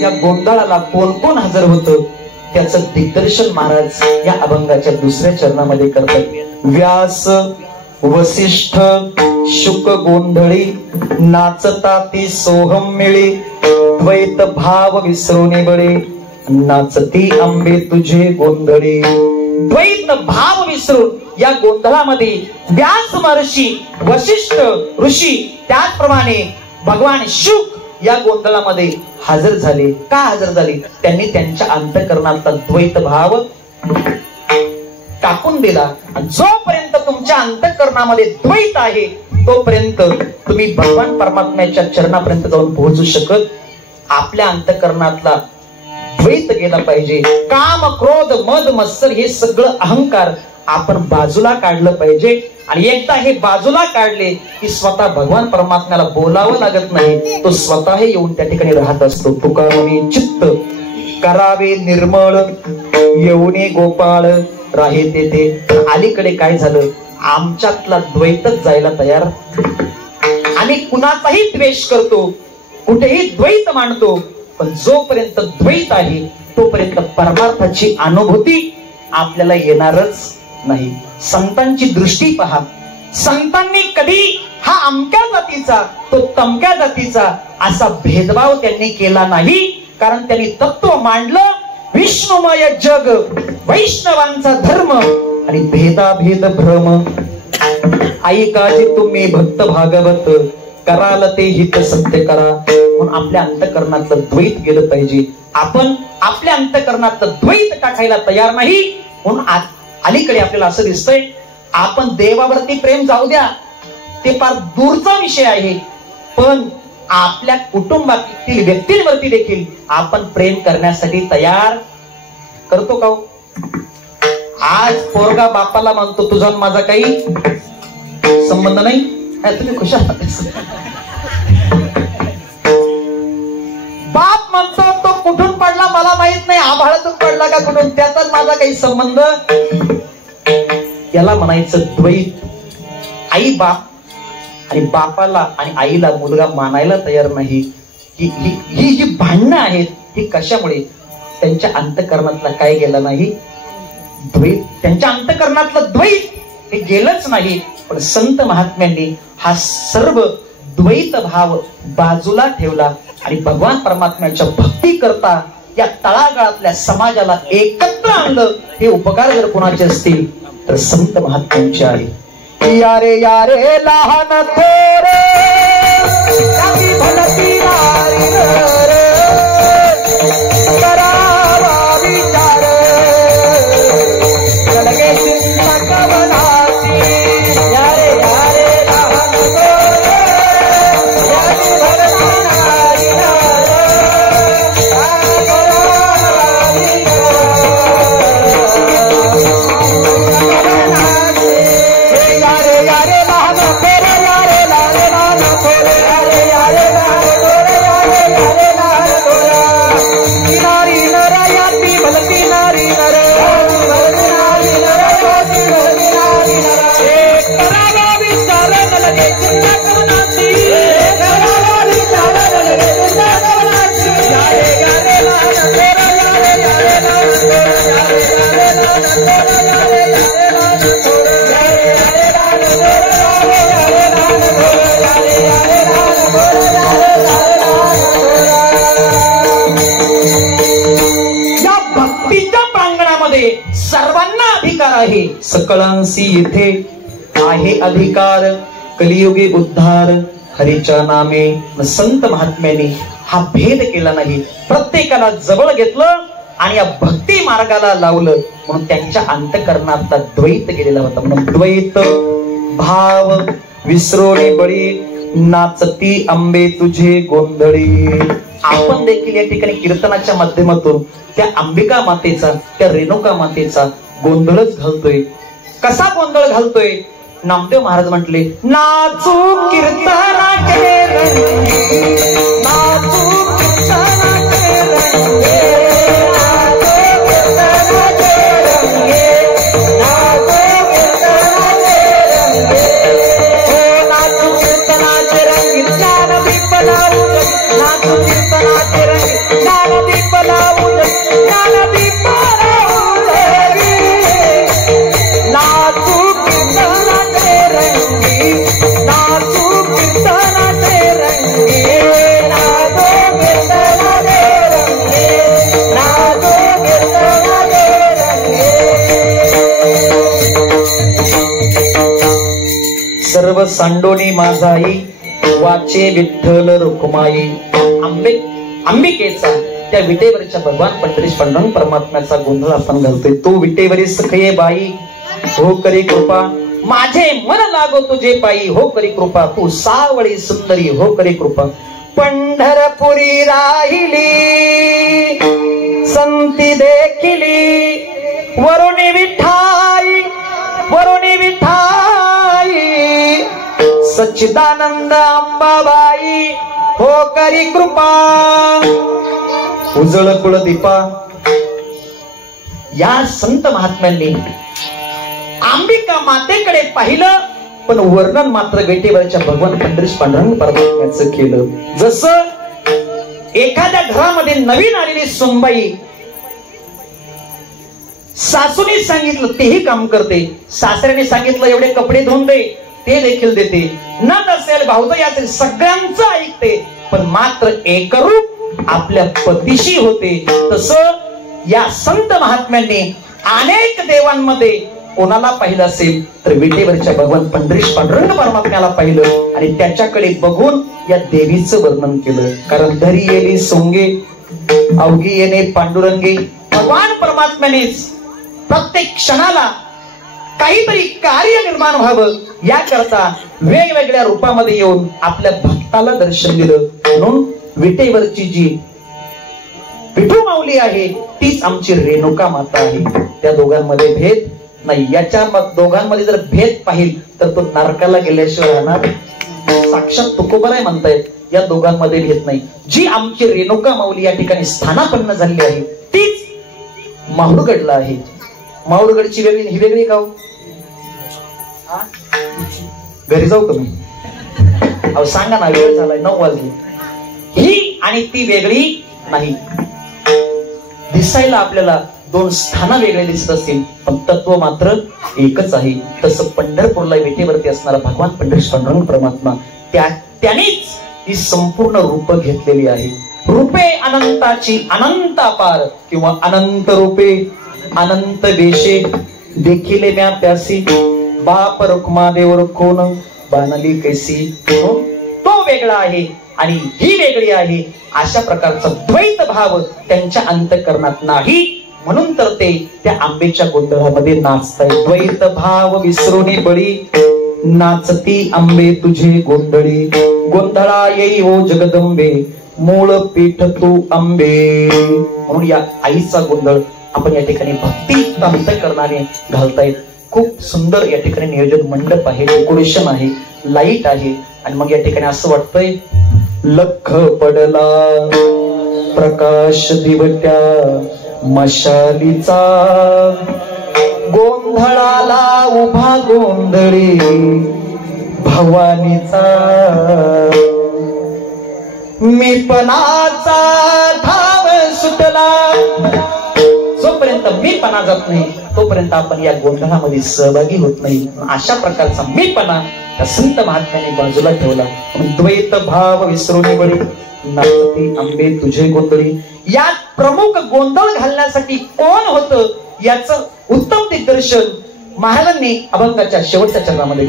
या गोंधळाला कोण कोण हजर होतं त्याचं दिग्दर्शन महाराज या अभंगाच्या दुसऱ्या चरणामध्ये करतात. व्यास वसिष्ठ शुक गोंधळी, नाचता ती सोहम मिळे, द्वैत भाव विसरून बळे, नाचती आंबे तुझे गोंधळी. द्वैत भाव विसरून या गोंधळामध्ये व्यास महर्षी, वशिष्ठ ऋषी, त्याचप्रमाणे भगवान शुक या गोंधळामध्ये हजर झाले. का हजर झाले? त्यांनी त्यांच्या अंतःकरणातला द्वैत भाव टाकून दिला. जोपर्यंत तुमच्या अंतःकरणामध्ये द्वैत आहे तोपर्यंत तुम्ही भगवान परमात्म्याच्या चरणापर्यंत जाऊन पोहोचू शकत. आपल्या अंतःकरणातला द्वैत गेला पाहिजे. काम, क्रोध, मद, मत्सर हे सगळं अहंकार आपण बाजूला काढलं पाहिजे. आणि एकदा हे बाजूला काढले की स्वतः भगवान परमात्म्याला बोलावं लागत नाही, तो स्वतः येऊन त्या ठिकाणी राहत असतो. तुकारामी चित्त करावे निर्मळ, येऊने गोपाळ राहे तेथे. अलीकडे काय झालं, आमच्यातला द्वैतच जायला तयार. आम्ही कुणाचाही द्वेष करतो, कुठेही द्वैत मांडतो, पण जोपर्यंत द्वैत आहे तोपर्यंत परमार्थाची अनुभूती आपल्याला येणारच नाही. संतांची दृष्टी पहा. संतांनी कधी हा अमक्या जातीचा तो तमक्या जातीचा असा भेदभाव त्यांनी केला नाही. कारण त्यांनी तत्व मांडलं, विष्णुमय जग, वैष्णवांचा धर्म आणि भेदाभेद भ्रम. ऐकाजी तुम्ही भक्त भागवत, कराल ते हित सत्य करा. म्हणून आपल्या अंतःकरणातलं द्वैत गेलं पाहिजे. आपण आपल्या अंतःकरणातलं द्वैत टाकायला तयार नाही. म्हणून अलीकडे आपल्याला असं दिसतंय, आपण देवावरती प्रेम जाऊ द्या, ते फार दूरचा विषय आहे, पण आपल्या कुटुंबातील व्यक्तींवरती देखील आपण प्रेम करण्यासाठी तयार करतो का? आज पोरगा बापाला म्हणतो तुझा माझा काही संबंध नाही. तुम्ही खुशाल. बाप म्हणतो तो कुठून पडला मला माहित नाही, आभाळातून पडला का कुठून, त्याचाच माझा काही संबंध. याला म्हणायचं द्वैत. आई बाप आणि बापाला आणि आईला मुलगा मानायला तयार नाही. ही जी भांडणं आहेत ही कशामुळे? त्यांच्या अंतःकरणातला काय गेला नाही? द्वैत. त्यांच्या अंतःकरणातलं द्वैत हे गेलंच नाही. पण संत महात्म्यांनी हा सर्व द्वैत भाव बाजूला ठेवला आणि भगवान परमात्म्याच्या भक्ती करता या तळागाळातल्या समाजाला एकत्र आणलं. हे उपकार जर कोणाचे असतील तर संत महात्म्यांचे आहे. यारे यारे लहान थोरे भलती नारी रे, करावा विचार चलगे चिंता कवनाची. यारे यारे लहान थोरे यारी भलती नारी सर्वांना अधिकार आहे. सकळांसी येथे आहे अधिकार, कलियुगे उद्धार हरीच्या नामे. संत महात्म्यांनी हा भेद केला नाही, प्रत्येकाला जवळ घेतलं आणि या भक्ती मार्गाला लावलं. म्हणून त्यांच्या अंतःकरणातला द्वैत गेलेला होता. म्हणून द्वैत भाव विसरोणी बळी, नाचती आंबे तुझे गोंधळी. आपण देखील या ठिकाणी कीर्तनाच्या माध्यमातून त्या अंबिका मातेचा, त्या रेणुका मातेचा गोंधळच घालतोय. कसा गोंधळ घालतोय? नामदेव महाराज म्हटले, नाचू कीर्तना के रंगे, नाचू कीर्तना के रंगे, नाचू कीर्तना के रंगे, नाचू कीर्तना के रंगे, ओ नाचू कीर्तना के रंगे, ज्ञान दीप लावून, नाचू कीर्तना के रंगे, ज्ञान दीप लावून, ज्ञान दीप लावून, नाचू कीर्तना के रंगे, नाचू कीर्तना के रंगे, नाचू कीर्तना के रंगे, नाचू कीर्तना के रंगे. सर्व सांडोनी माझाई, वाचे विठ्ठल रुक्माई. अंबिकेचा, त्या विटेवरच्या भगवान पंढरीश पांडुरंग परमात्म्याचा गोंधळ आपण घालतोय. तो विटेवरी सखये बाई, हो करी कृपा, माझे मन लागो तुझे पायी, हो करी कृपा, तू सावळी सुंदरी, हो करी कृपा. पंढरपुरी राहिली संती देखिली, वरुणी विठाई, वरुणी विठाई, सच्चिदानंद अंबाबाई, हो करी कृपा. उजळ कुळदीपा. या संत महात्म्यांनी आंबिक अंबिका मातेकडे पाहिलं, पण वर्णन मात्र विटेवरच्या भगवान पंढरीश पांडुरंग परमात्म्याचं केलं. जसं एखाद्या घरामध्ये नवीन आलेली सुनबाई, सासूने सांगितलं तेही काम करते, सासऱ्याने सांगितलं एवढे कपडे धुवून दे ते देखील देते, नट असेल भाऊजाई असेल सगळ्यांचं ऐकते, पण मात्र एकरूप आपल्या पतीशी होते. तसं या संत महात्म्यांनी अनेक देवांमध्ये कोणाला पाहिलं असेल तर विटेवरच्या भगवान पंढरीश पांडुरंग परमात्म्याला पाहिलं आणि त्याच्याकडे बघून या देवीचं वर्णन केलं. कारण धरी येली सोंगे अवघी येणे पांडुरंगे. भगवान परमात्म्यानेच प्रत्येक क्षणाला काहीतरी कार्य निर्माण व्हावं याकरता वेगवेगळ्या रूपामध्ये येऊन आपल्या भक्ताला दर्शन दिलं. म्हणून विटेवरची जी विठू माऊली आहे तीच आमची रेणुका माता आहे. त्या दोघांमध्ये भेद नाही. याच्या दोघांमध्ये जर भेद पाहिल तर तो नरकाला गेल्याशिवाय राहणार. साक्षात तुकोबाराय म्हणतायत या दोघांमध्ये भेद नाही. जी आमची रेणुका माऊली या ठिकाणी स्थानापन्न झाली आहे तीच माहुरगडला आहे. माहुरगडची वेगळी ही वेगळी गाव. घरी जाऊ का मी? अहो सांगा ना, वेळ झालाय 9 वाजले. ही आणि ती वेगळी नाही. दिसायला आपल्याला दोन स्थानं वेगळे दिसत असतील पण तत्व मात्र एकच आहे. तसं पंढरपूरला विटेवरती असणारा भगवान पंढरीश पांडुरंग परमात्मा त्यानेच ही संपूर्ण रूप घेतलेली आहे. रूपे अनंताची अनंत अपार किंवा अनंत रूपे अनंत वेशे देखिले म्या प्यासी बाप रुक्मा देव कोण बानली कैसी. तो वेगळा आहे आणि ही वेगळी आहे. अशा प्रकारचा द्वैत भाव त्यांच्या अंतःकरणात नाही. म्हणून तर ते त्या आंबेच्या गोंधळामध्ये नाचताय. द्वैत भाव विसरुनी बळी नाचती आंबे तुझे गोंधळी. गोंधळा येई हो जगदंबे मूळ पीठ तू आंबे. म्हणून या आईचा गोंधळ आपण या ठिकाणी भक्ती अंतःकरणाने घालतायत. खूप सुंदर या ठिकाणी नियोजन मंडप आहे, डेकोरेशन आहे, लाईट आहे. आणि मग या ठिकाणी असं वाटतंय लख पडला प्रकाश दिवट्या मशालीचा गोंधळाला उभा गोंधळी भवानीचा. मीपणाचा धाव सुटला. जोपर्यंत मीपणा जात नाही तोपर्यंत आपण या गोंधळामध्ये सहभागी होत नाही. अशा प्रकारचा मीपणा त्या संत महात्म्याने बाजूला ठेवला. द्वैत भाव विसरुनी बळी नाचती आंबे तुझे गोंधळी. यात प्रमुख गोंधळ घालण्यासाठी कोण होतं याचं उत्तम दिग्दर्शन महाराजांनी अभंगाच्या शेवटच्या चरणामध्ये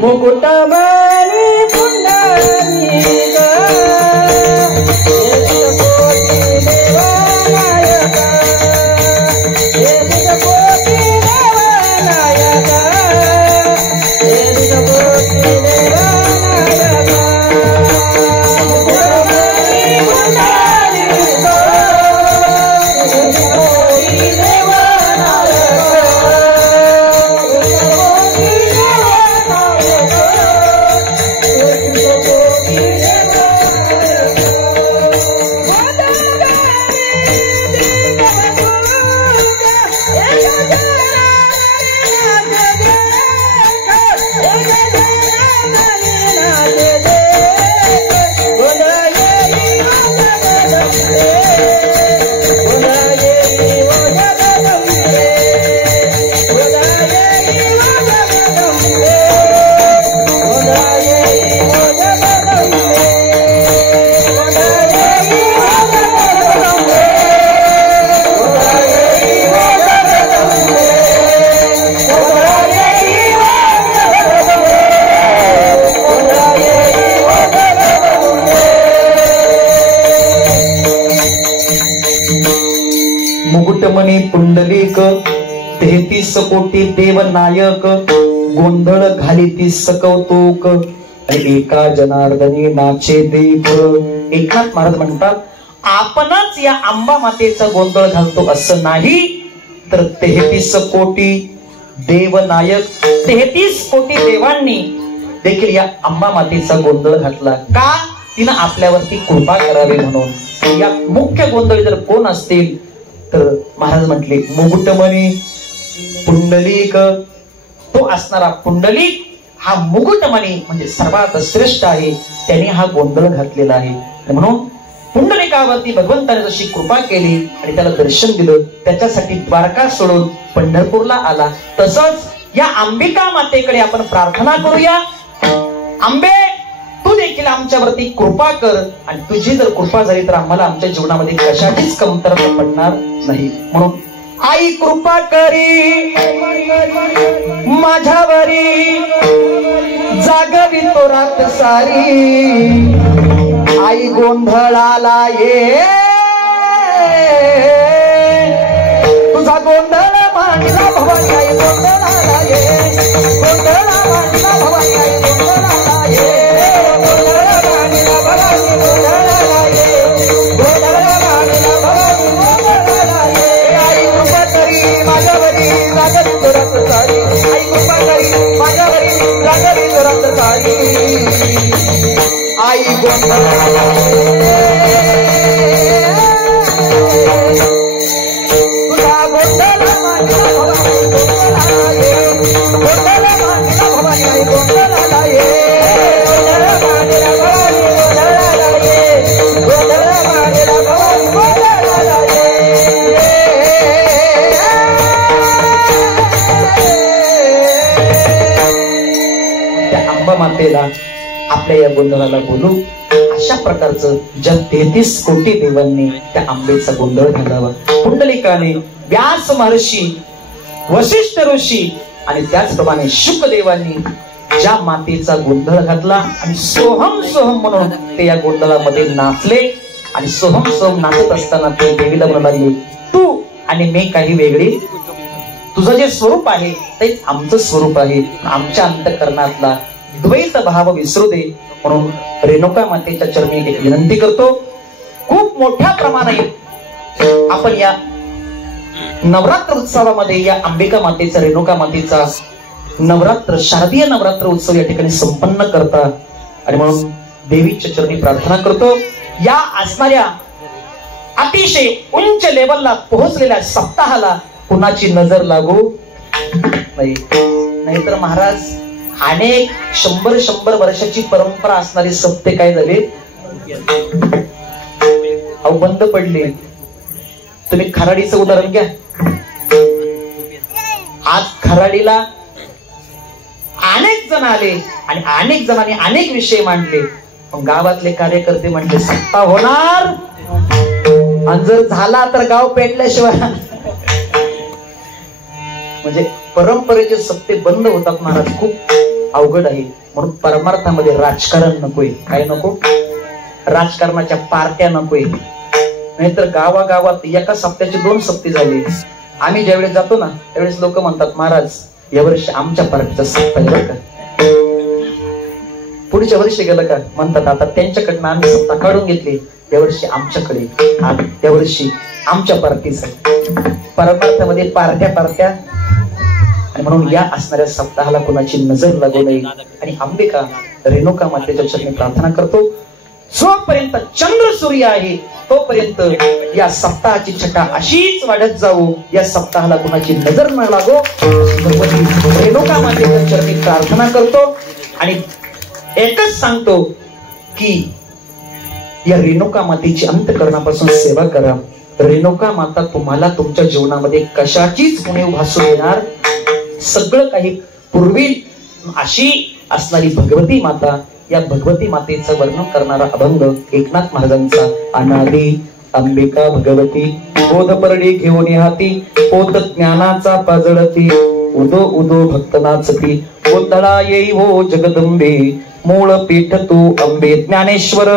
मुकुटमणी पुंडलिक 33 कोटी देवनायक गोंधळ घालिती सकौतुक एका जनार्दनी नाचे देव. एकनाथ महाराज म्हणतात आपणच या अंबा मातेचा गोंधळ घालतो असं नाही तर 33 कोटी देवनायक 33 कोटी देवांनी देखील या अंबा मातेचा गोंधळ घातला. का? तिनं आपल्यावरती कृपा करावी म्हणून. या मुख्य गोंधळी जर कोण असतील तर महाराज म्हटले मुकुटमणी पुंडलिक तो असणारा पुंडलिक हा मुकुटमणी म्हणजे सर्वात श्रेष्ठ आहे, त्याने हा गोंधळ घातलेला आहे. म्हणून पुंडलिकावरती भगवंताने जशी कृपा केली आणि त्याला दर्शन दिलं, त्याच्यासाठी द्वारका सोडून पंढरपूरला आला. तसंच या अंबिका मातेकडे आपण प्रार्थना करूया. अंबे, तू देखील आमच्यावरती कृपा कर, आणि तुझी जर कृपा झाली तर आम्हाला आमच्या जीवनामध्ये कशाचीच कमतरता पडणार नाही. म्हणून आई कृपा करी माझ्यावरी, जागवी तो रात सारी, आई गोंधळाला ये, तुझा गोंधळ मांडला भवानी, आई गोंधळाला ये, गोंधळा मांडला भवानी, आई गोंधळाला ये, गोंधळा मांडला भवानी, गोंधळाला ये, गोंधळा मांडला भवानी, गोंधळाला ये. आई कृपा करी माझ्यावरी, जागवी तो रात सारी, आई कृपा करी माझ्यावरी, जागवी तो रात सारी, आई गोंधळाला तुझा गोंधळा मांडला भवानी, गोंधळाला ये, गोंधळा मांडला भवानी, आई गोंधळाला ये, गोंधळा मांडला भवानी, गोंधळाला ये, गोंधळा मांडला भवानी, गोंधळाला ये. त्या अंबा मातेला आपल्या या गोंधळाला बोलू, अशा प्रकारचं ज्या 33 कोटी देवांनी त्या आंबेचा गोंधळ घालावा. पुंडलिकाने व्यास महर्षी, वशिष्ठ ऋषी आणि त्याचप्रमाणे शुकदेवांनी ज्या मातेचा गोंधळ घातला आणि सोहम सोहम म्हणून ते या गोंधळामध्ये नाचले. आणि सोहम सोहम नाचत असताना ते देवीला म्हणाले, तू आणि मी काही वेगळी, तुझं जे स्वरूप आहे तेच आमचं स्वरूप आहे, आमच्या अंतःकरणातला द्वैत भाव विसरू दे. म्हणून रेणुका मातेच्या चरणी एक विनंती करतो. खूप मोठ्या प्रमाणात आपण या नवरात्र उत्सवामध्ये या अंबिका मातेचा, रेणुका मातेचा नवरात्र, शारदीय नवरात्र उत्सव या ठिकाणी संपन्न करता. आणि म्हणून देवीच्या चरणी प्रार्थना करतो, या असणाऱ्या अतिशय उंच लेवलला पोहोचलेल्या सप्ताहाला कुणाची नजर लागू नाही. नाहीतर महाराज अनेक 100 वर्षाची परंपरा असणारी सप्ते काय झाले, अहो बंद पडले. तुम्ही खराडीचं उदाहरण घ्या. आज खराडीला अनेक जण आले आणि अनेक जणांनी अनेक विषय मांडले, पण गावातले कार्यकर्ते म्हणले सत्ता होणार, आणि जर झाला तर गाव पेटल्याशिवाय. म्हणजे परंपरेचे सत्ते बंद होतात महाराज, खूप अवघड आहे. म्हणून परमार्थामध्ये राजकारण नकोय. काय नको? राजकारणाच्या पार्ट्या नकोय. नाहीतर गावागावात एका सप्त्याचे 2 सप्ते झाले. आम्ही ज्यावेळेस जातो ना त्यावेळेस लोक म्हणतात, महाराज यावर्षी आमच्या पार्टीचा सप्ताह आहे बरं का, पुढच्या वर्षी गेलं का म्हणतात आता त्यांच्याकडनं आम्ही सत्ता काढून घेतली, यावर्षी आमच्याकडे, यावर्षी आमच्या पार्टीचा. परमार्थामध्ये पार्ट्या. आणि म्हणून या असणाऱ्या सप्ताहाला कोणाची नजर लागू नये. आणि अंबिका रेणुका मातेच्या चरणी प्रार्थना करतो, जोपर्यंत चंद्र सूर्य आहे तोपर्यंत या सप्ताहाची छटा अशीच वाढत जाऊ, या सप्ताहाला कोणाची नजर न लागो. रेणुका मातेच्या चरणी प्रार्थना करतो आणि एकच सांगतो की या रेणुका मातेची अंतःकरणापासून सेवा करा. रेणुका माता तुम्हाला तुमच्या जीवनामध्ये कशाचीच उणीव भासू देणार. सगळं काही पूर्वी अशी असणारी भगवती माता, या भगवती मातेचं वर्णन करणारा अभंग एकनाथ महाराजांचा. अनादी अंबिका भगवती, बोध परडी घेऊन हाती, पोत ज्ञानाचा पाजळती, उदो उदो भक्त नाचती, गोंधळा येई हो जगदंबे, मूळ पीठ तू अंबे. ज्ञानेश्वर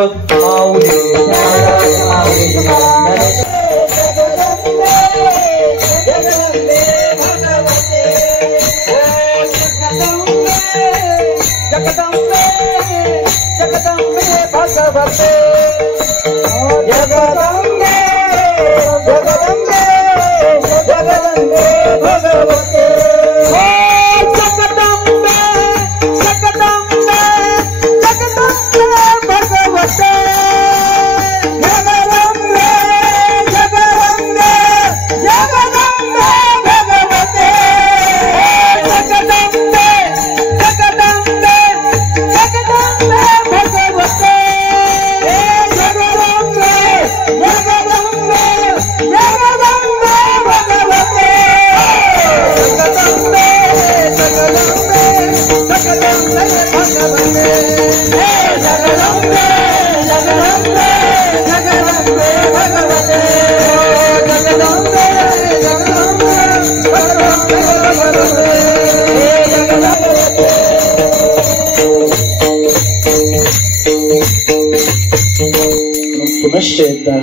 पुनश्च एकदा